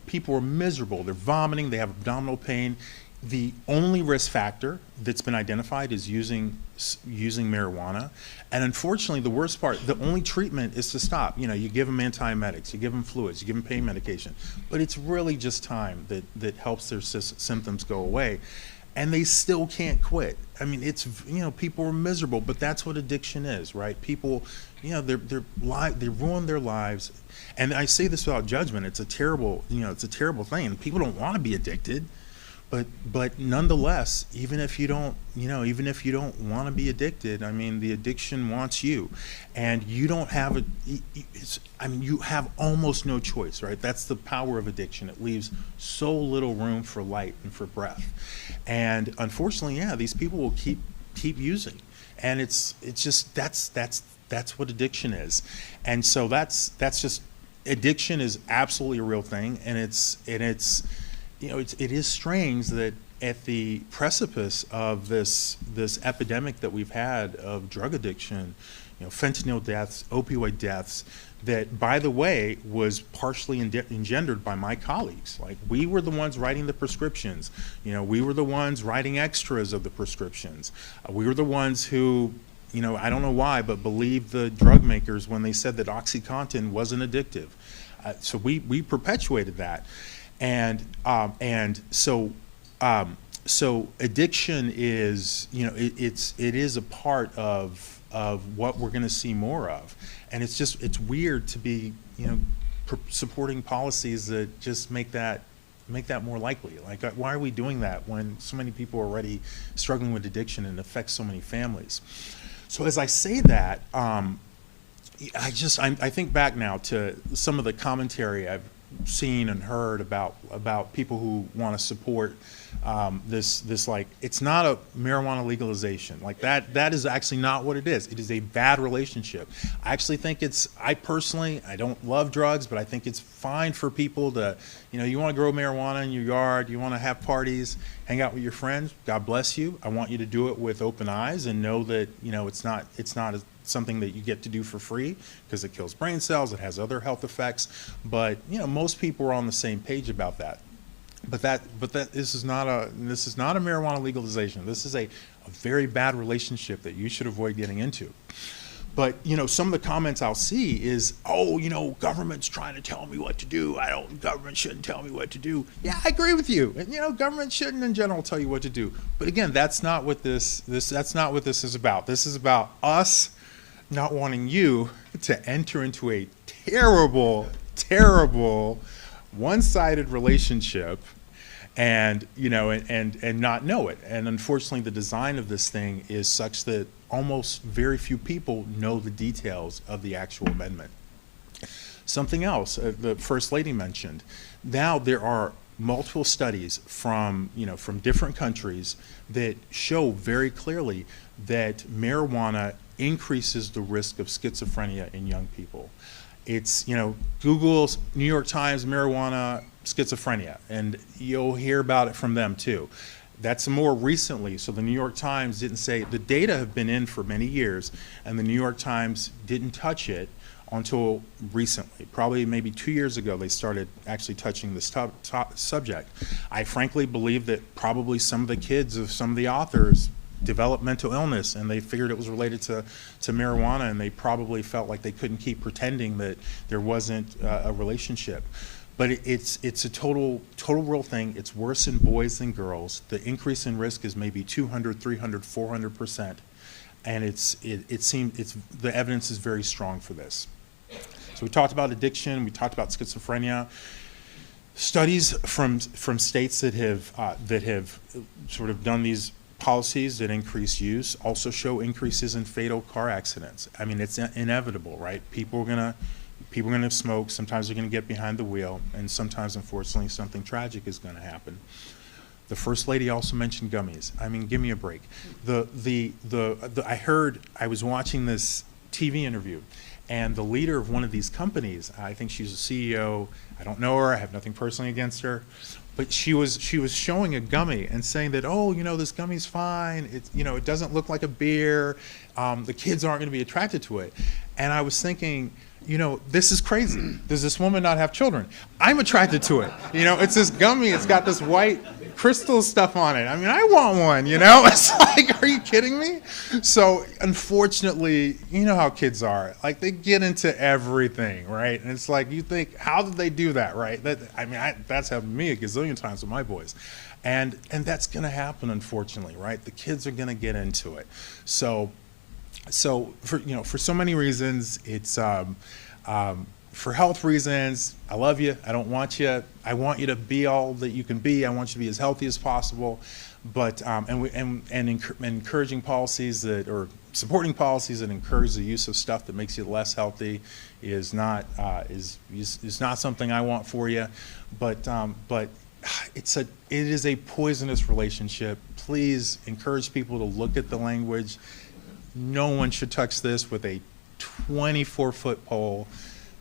People are miserable. They're vomiting. They have abdominal pain. The only risk factor that's been identified is using marijuana. And unfortunately, the worst part, the only treatment is to stop. You give them antiemetics, you give them fluids, you give them pain medication. But it's really just time that helps their symptoms go away. And they still can't quit. I mean, it's, people are miserable, but that's what addiction is, right? People, they ruin their lives. And I say this without judgment. It's a terrible thing. And people don't want to be addicted. But nonetheless, even if you don't want to be addicted, I mean, the addiction wants you, and you don't have you have almost no choice, right? That's the power of addiction. It leaves so little room for light and for breath, and unfortunately, these people will keep using, and it's just that's what addiction is, and so that's just addiction is absolutely a real thing, and it is strange that at the precipice of this epidemic that we've had of drug addiction, fentanyl deaths, opioid deaths, that, by the way, was partially engendered by my colleagues. Like, we were the ones writing the prescriptions. We were the ones writing extras of the prescriptions. We were the ones who, I don't know why, but believed the drug makers when they said that OxyContin wasn't addictive. So we perpetuated that. And so addiction is, it is a part of what we're going to see more of, and it's weird to be, supporting policies that just make that more likely. Like, why are we doing that when so many people are already struggling with addiction and it affects so many families? So as I say that, I think back now to some of the commentary I've seen and heard about people who want to support this like, it's not a marijuana legalization. Like that is actually not what it is. It is a bad relationship. I actually think I personally don't love drugs, but I think it's fine for people to, you want to grow marijuana in your yard, you want to have parties, hang out with your friends, God bless you. I want you to do it with open eyes and know that, it's not something that you get to do for free, because it kills brain cells, it has other health effects. But most people are on the same page about that. But this is not a marijuana legalization. This is a very bad relationship that you should avoid getting into. But some of the comments I'll see is, government's trying to tell me what to do. Government shouldn't tell me what to do. Yeah, I agree with you. And government shouldn't in general tell you what to do. But again, that's not what this is about. This is about us not wanting you to enter into a terrible, terrible, one-sided relationship and not know it. And unfortunately, the design of this thing is such that almost very few people know the details of the actual amendment. Something else the First Lady mentioned. Now there are multiple studies from different countries that show very clearly that marijuana increases the risk of schizophrenia in young people. It's, Google's New York Times marijuana schizophrenia, and you'll hear about it from them too. That's more recently, so the New York Times didn't say, the data have been in for many years, and the New York Times didn't touch it until recently. Probably maybe 2 years ago they started actually touching this subject. I frankly believe that probably some of the kids of some of the authors developed mental illness and they figured it was related to marijuana, and they probably felt like they couldn't keep pretending that there wasn't a relationship. But it's a total real thing. It's worse in boys than girls. The increase in risk is maybe 200, 300, 400%. And the evidence is very strong for this. So we talked about addiction, we talked about schizophrenia. Studies from states that have sort of done these policies that increase use also show increases in fatal car accidents. I mean, it's inevitable, right? People are gonna smoke, sometimes they're gonna get behind the wheel, and sometimes, unfortunately, something tragic is gonna happen. The First Lady also mentioned gummies. I mean, give me a break. I was watching this TV interview, and the leader of one of these companies, I think she's a CEO, I don't know her, I have nothing personally against her, but she was showing a gummy and saying that, this gummy's fine, it doesn't look like a beer, the kids aren't gonna be attracted to it. And I was thinking, this is crazy. Does this woman not have children? I'm attracted to it. It's this gummy, it's got this white crystal stuff on it. I mean, I want one, It's like, are you kidding me? So unfortunately, you know how kids are. Like, they get into everything, right? And it's like, you think, how did they do that, right? That's happened to me a gazillion times with my boys. And that's gonna happen, unfortunately, right? The kids are gonna get into it. So for so many reasons, it's for health reasons. I love you. I don't want you. I want you to be all that you can be. I want you to be as healthy as possible. But encouraging policies or supporting policies that encourage the use of stuff that makes you less healthy is not something I want for you. But it is a poisonous relationship. Please encourage people to look at the language. No one should touch this with a 24-foot pole.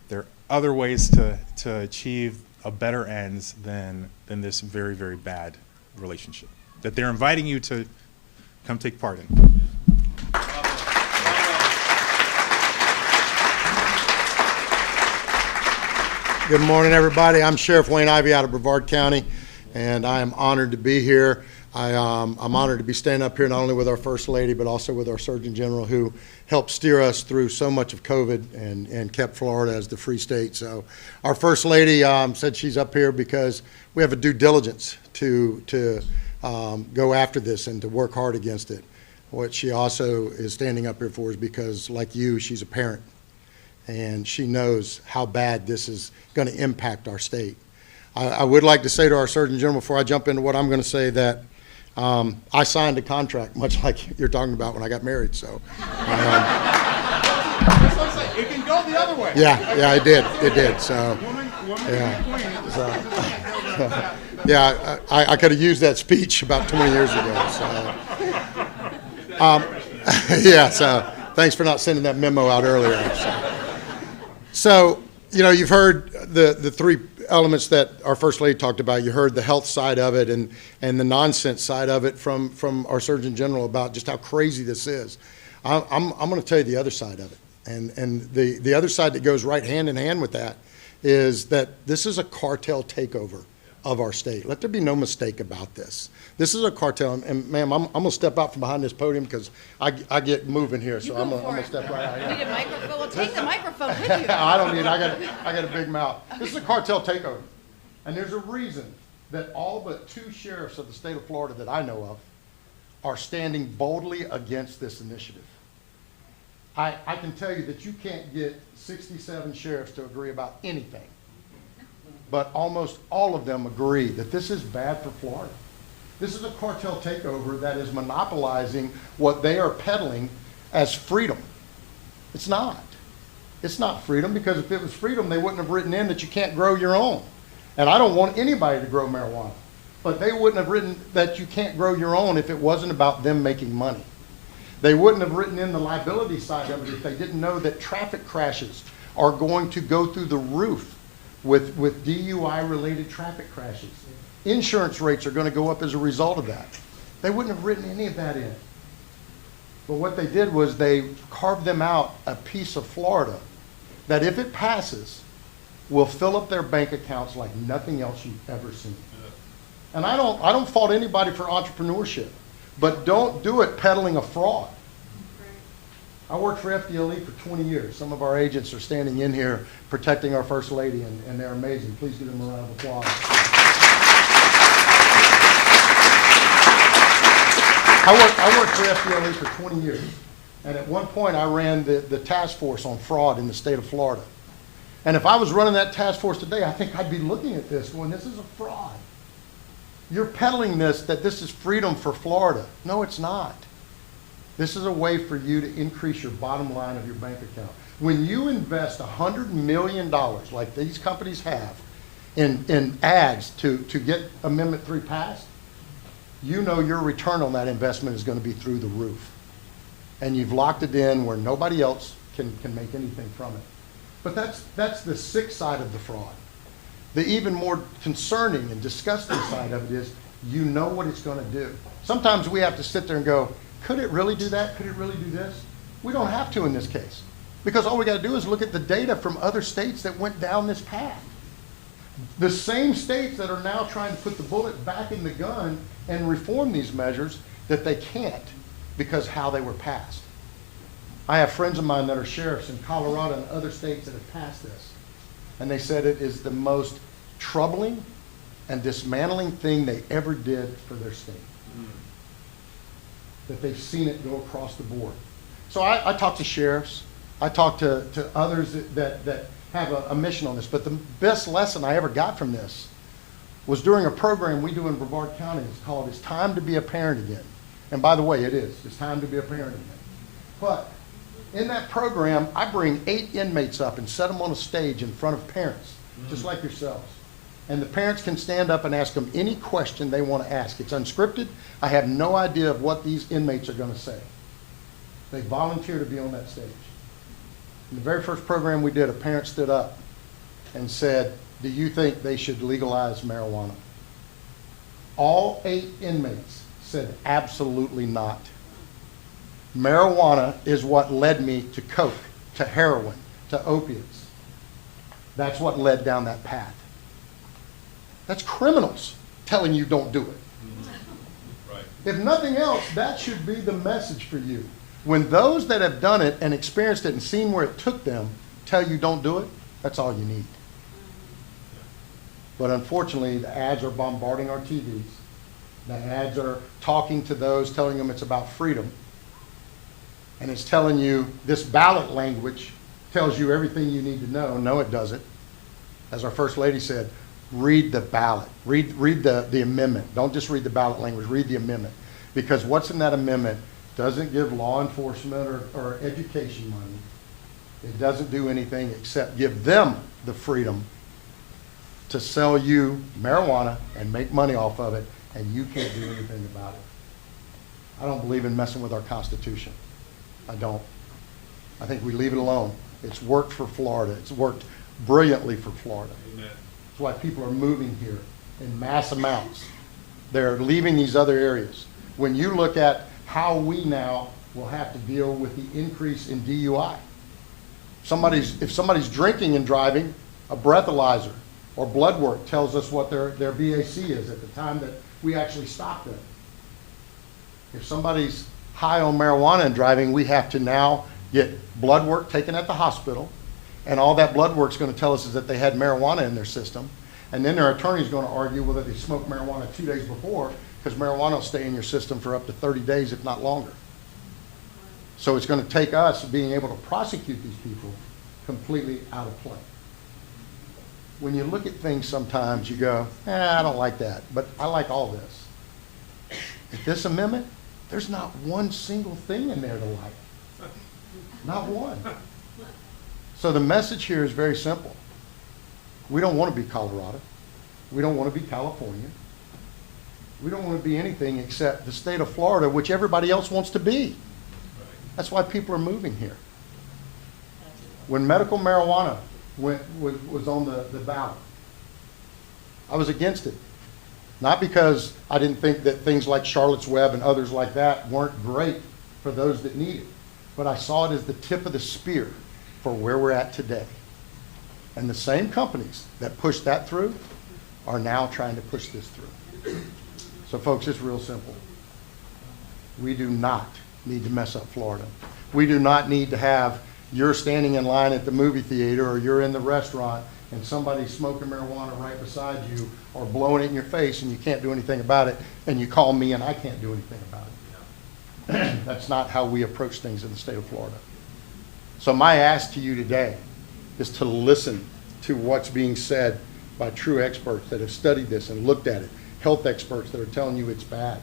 There are other ways to achieve a better ends than this very, very bad relationship that they're inviting you to come take part in. Good morning, everybody. I'm Sheriff Wayne Ivey out of Brevard County, and I am honored to be here. I'm honored to be standing up here not only with our First Lady, but also with our Surgeon General, who helped steer us through so much of COVID and kept Florida as the free state. So our First Lady said she's up here because we have a due diligence to go after this and to work hard against it. What she also is standing up here for is because, like you, she's a parent, and she knows how bad this is going to impact our state. I would like to say to our Surgeon General, before I jump into what I'm going to say, that I signed a contract, much like you're talking about when I got married. So It can go the other way. Yeah, it did. It did. So, Yeah. yeah, I could have used that speech about 20 years ago. So, yeah. So, thanks for not sending that memo out earlier. So, you've heard the three elements that our First Lady talked about. You heard the health side of it and the nonsense side of it from our Surgeon General about just how crazy this is. I'm going to tell you the other side of it. And the other side that goes right hand in hand with that is that this is a cartel takeover of our state. Let there be no mistake about this. This is a cartel, and ma'am, I'm going to step out from behind this podium because I get moving here, so I'm going to step right out. You need a microphone? Well, take the microphone with you. I don't need it. I got a big mouth. This is a cartel takeover. And there's a reason that all but 2 sheriffs of the state of Florida that I know of are standing boldly against this initiative. I can tell you that you can't get 67 sheriffs to agree about anything. But almost all of them agree that this is bad for Florida. This is a cartel takeover that is monopolizing what they are peddling as freedom. It's not. It's not freedom, because if it was freedom, they wouldn't have written in that you can't grow your own. And I don't want anybody to grow marijuana. But they wouldn't have written that you can't grow your own if it wasn't about them making money. They wouldn't have written in the liability side of it if they didn't know that traffic crashes are going to go through the roof with DUI-related traffic crashes. Insurance rates are going to go up as a result of that. They wouldn't have written any of that in. But what they did was they carved them out a piece of Florida that, if it passes, will fill up their bank accounts like nothing else you've ever seen. And I don't fault anybody for entrepreneurship, but don't do it peddling a fraud. I worked for FDLE for 20 years. Some of our agents are standing in here protecting our First Lady, and they're amazing. Please give them a round of applause. I worked for FDLE for 20 years, and at one point I ran the task force on fraud in the state of Florida. And if I was running that task force today, I think I'd be looking at this going, this is a fraud. You're peddling this, that this is freedom for Florida. No, it's not. This is a way for you to increase your bottom line of your bank account. When you invest $100 million, like these companies have, in ads to get Amendment 3 passed, you know your return on that investment is going to be through the roof. And you've locked it in where nobody else can make anything from it. But that's the sick side of the fraud. The even more concerning and disgusting side of it is you know what it's going to do. Sometimes we have to sit there and go, could it really do that? Could it really do this? We don't have to in this case, because all we got to do is look at the data from other states that went down this path. The same states that are now trying to put the bullet back in the gun and reform these measures, that they can't because how they were passed. I have friends of mine that are sheriffs in Colorado and other states that have passed this, and they said it is the most troubling and dismantling thing they ever did for their state. That they've seen it go across the board. So I talk to sheriffs, I talk to others that have a mission on this, but the best lesson I ever got from this was during a program we do in Brevard County. It's called It's Time to Be a Parent Again. And by the way, it is. It's time to be a parent again. But in that program, I bring 8 inmates up and set them on a stage in front of parents, just like yourselves. And the parents can stand up and ask them any question they want to ask. It's unscripted. I have no idea of what these inmates are going to say. They volunteer to be on that stage. In the very first program we did, a parent stood up and said, do you think they should legalize marijuana? All 8 inmates said absolutely not. Marijuana is what led me to coke, to heroin, to opiates. That's what led down that path. That's criminals telling you don't do it. Right. If nothing else, that should be the message for you. When those that have done it and experienced it and seen where it took them tell you don't do it, that's all you need. But unfortunately, the ads are bombarding our TVs. The ads are talking to those, telling them it's about freedom. And it's telling you this ballot language tells you everything you need to know. No, it doesn't. As our First Lady said, read the ballot. Read the amendment. Don't just read the ballot language. Read the amendment. Because what's in that amendment doesn't give law enforcement or education money It doesn't do anything except give them the freedom to sell you marijuana and make money off of it, and you can't do anything about it. I don't believe in messing with our Constitution. I don't. I think we leave it alone. It's worked for Florida. It's worked brilliantly for Florida. Amen. That's why people are moving here in mass amounts. They're leaving these other areas. When you look at how we now will have to deal with the increase in DUI. If somebody's drinking and driving, a breathalyzer or blood work tells us what their BAC is at the time that we actually stop them. If somebody's high on marijuana and driving, we have to now get blood work taken at the hospital, and all that blood work's going to tell us is that they had marijuana in their system, and then their attorney's going to argue whether they smoked marijuana 2 days before, because marijuana will stay in your system for up to 30 days, if not longer. So it's going to take us being able to prosecute these people completely out of play. When you look at things sometimes, you go, I don't like that, but I like all this. With this amendment, there's not one single thing in there to like. Not one. So the message here is very simple. We don't want to be Colorado. We don't want to be California. We don't want to be anything except the state of Florida, which everybody else wants to be. That's why people are moving here. When medical marijuana was on the ballot, I was against it. Not because I didn't think that things like Charlotte's Web and others like that weren't great for those that need it, but I saw it as the tip of the spear for where we're at today. And the same companies that pushed that through are now trying to push this through. So folks, it's real simple. We do not need to mess up Florida. We do not need to have you're standing in line at the movie theater or you're in the restaurant and somebody's smoking marijuana right beside you or blowing it in your face and you can't do anything about it, and you call me and I can't do anything about it. That's not how we approach things in the state of Florida. So my ask to you today is to listen to what's being said by true experts that have studied this and looked at it, health experts that are telling you it's bad,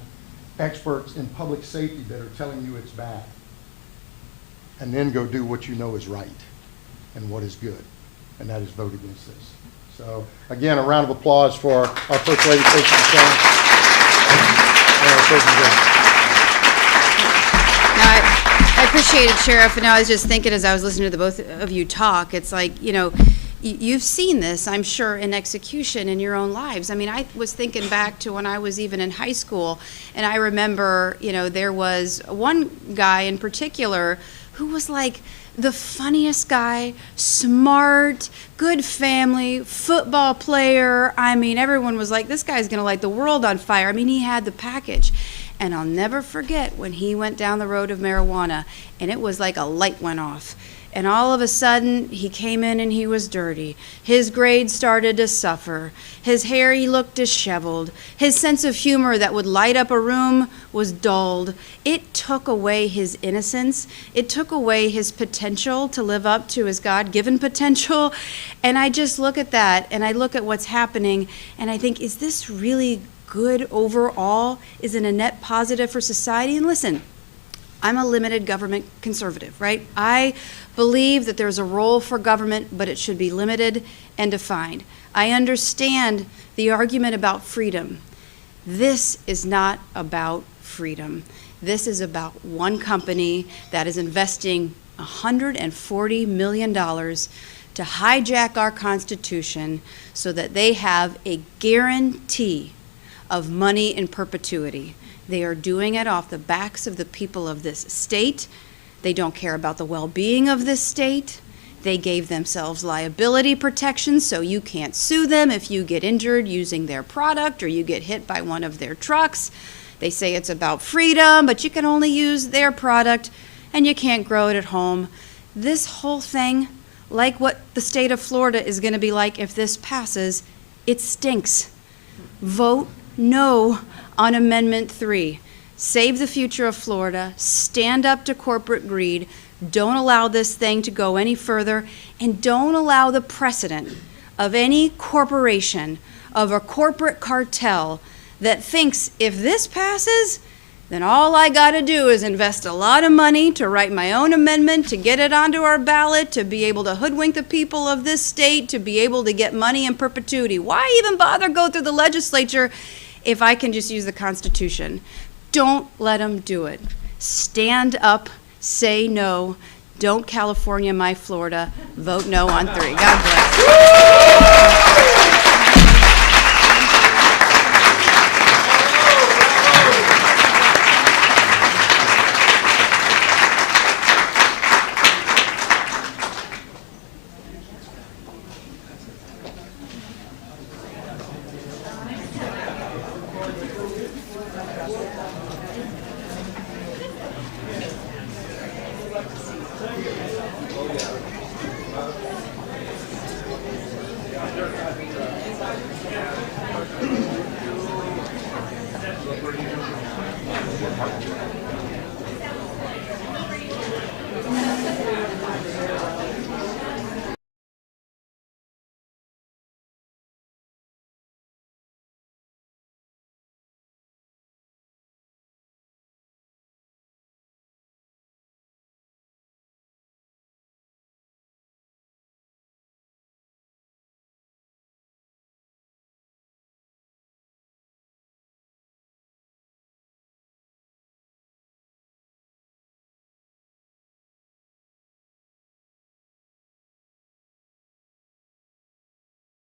experts in public safety that are telling you it's bad, and then go do what you know is right and what is good, and that is vote against this. So again, a round of applause for our First Lady, Casey DeSantis, and our Surgeon General. Now, I appreciate it, Sheriff, and I was just thinking as I was listening to the both of you talk, it's like, you know, you've seen this, I'm sure, in execution in your own lives. I mean, I was thinking back to when I was even in high school, and I remember, you know, there was one guy in particular who was like the funniest guy, smart, good family, football player. I mean, everyone was like, this guy's going to light the world on fire. I mean, he had the package. And I'll never forget when he went down the road of marijuana, and it was like a light went off. And all of a sudden, he came in and he was dirty. His grades started to suffer. His hair, he looked disheveled. His sense of humor that would light up a room was dulled. It took away his innocence. It took away his potential to live up to his God-given potential. And I just look at that, and I look at what's happening, and I think, is this really good overall? Is it a net positive for society? And listen, I'm a limited government conservative, right? I believe that there's a role for government, but it should be limited and defined. I understand the argument about freedom. This is not about freedom. This is about one company that is investing $140 million to hijack our Constitution so that they have a guarantee of money in perpetuity. They are doing it off the backs of the people of this state. They don't care about the well-being of this state. They gave themselves liability protection so you can't sue them if you get injured using their product or you get hit by one of their trucks. They say it's about freedom, but you can only use their product and you can't grow it at home. This whole thing, like what the state of Florida is going to be like if this passes, it stinks. Vote no on Amendment 3. Save the future of Florida. Stand up to corporate greed. Don't allow this thing to go any further. And don't allow the precedent of any corporation, of a corporate cartel that thinks if this passes, then all I got to do is invest a lot of money to write my own amendment, to get it onto our ballot, to be able to hoodwink the people of this state, to be able to get money in perpetuity. Why even bother go through the legislature if I can just use the Constitution? Don't let them do it. Stand up, say no. Don't California my Florida. Vote no on 3. God bless.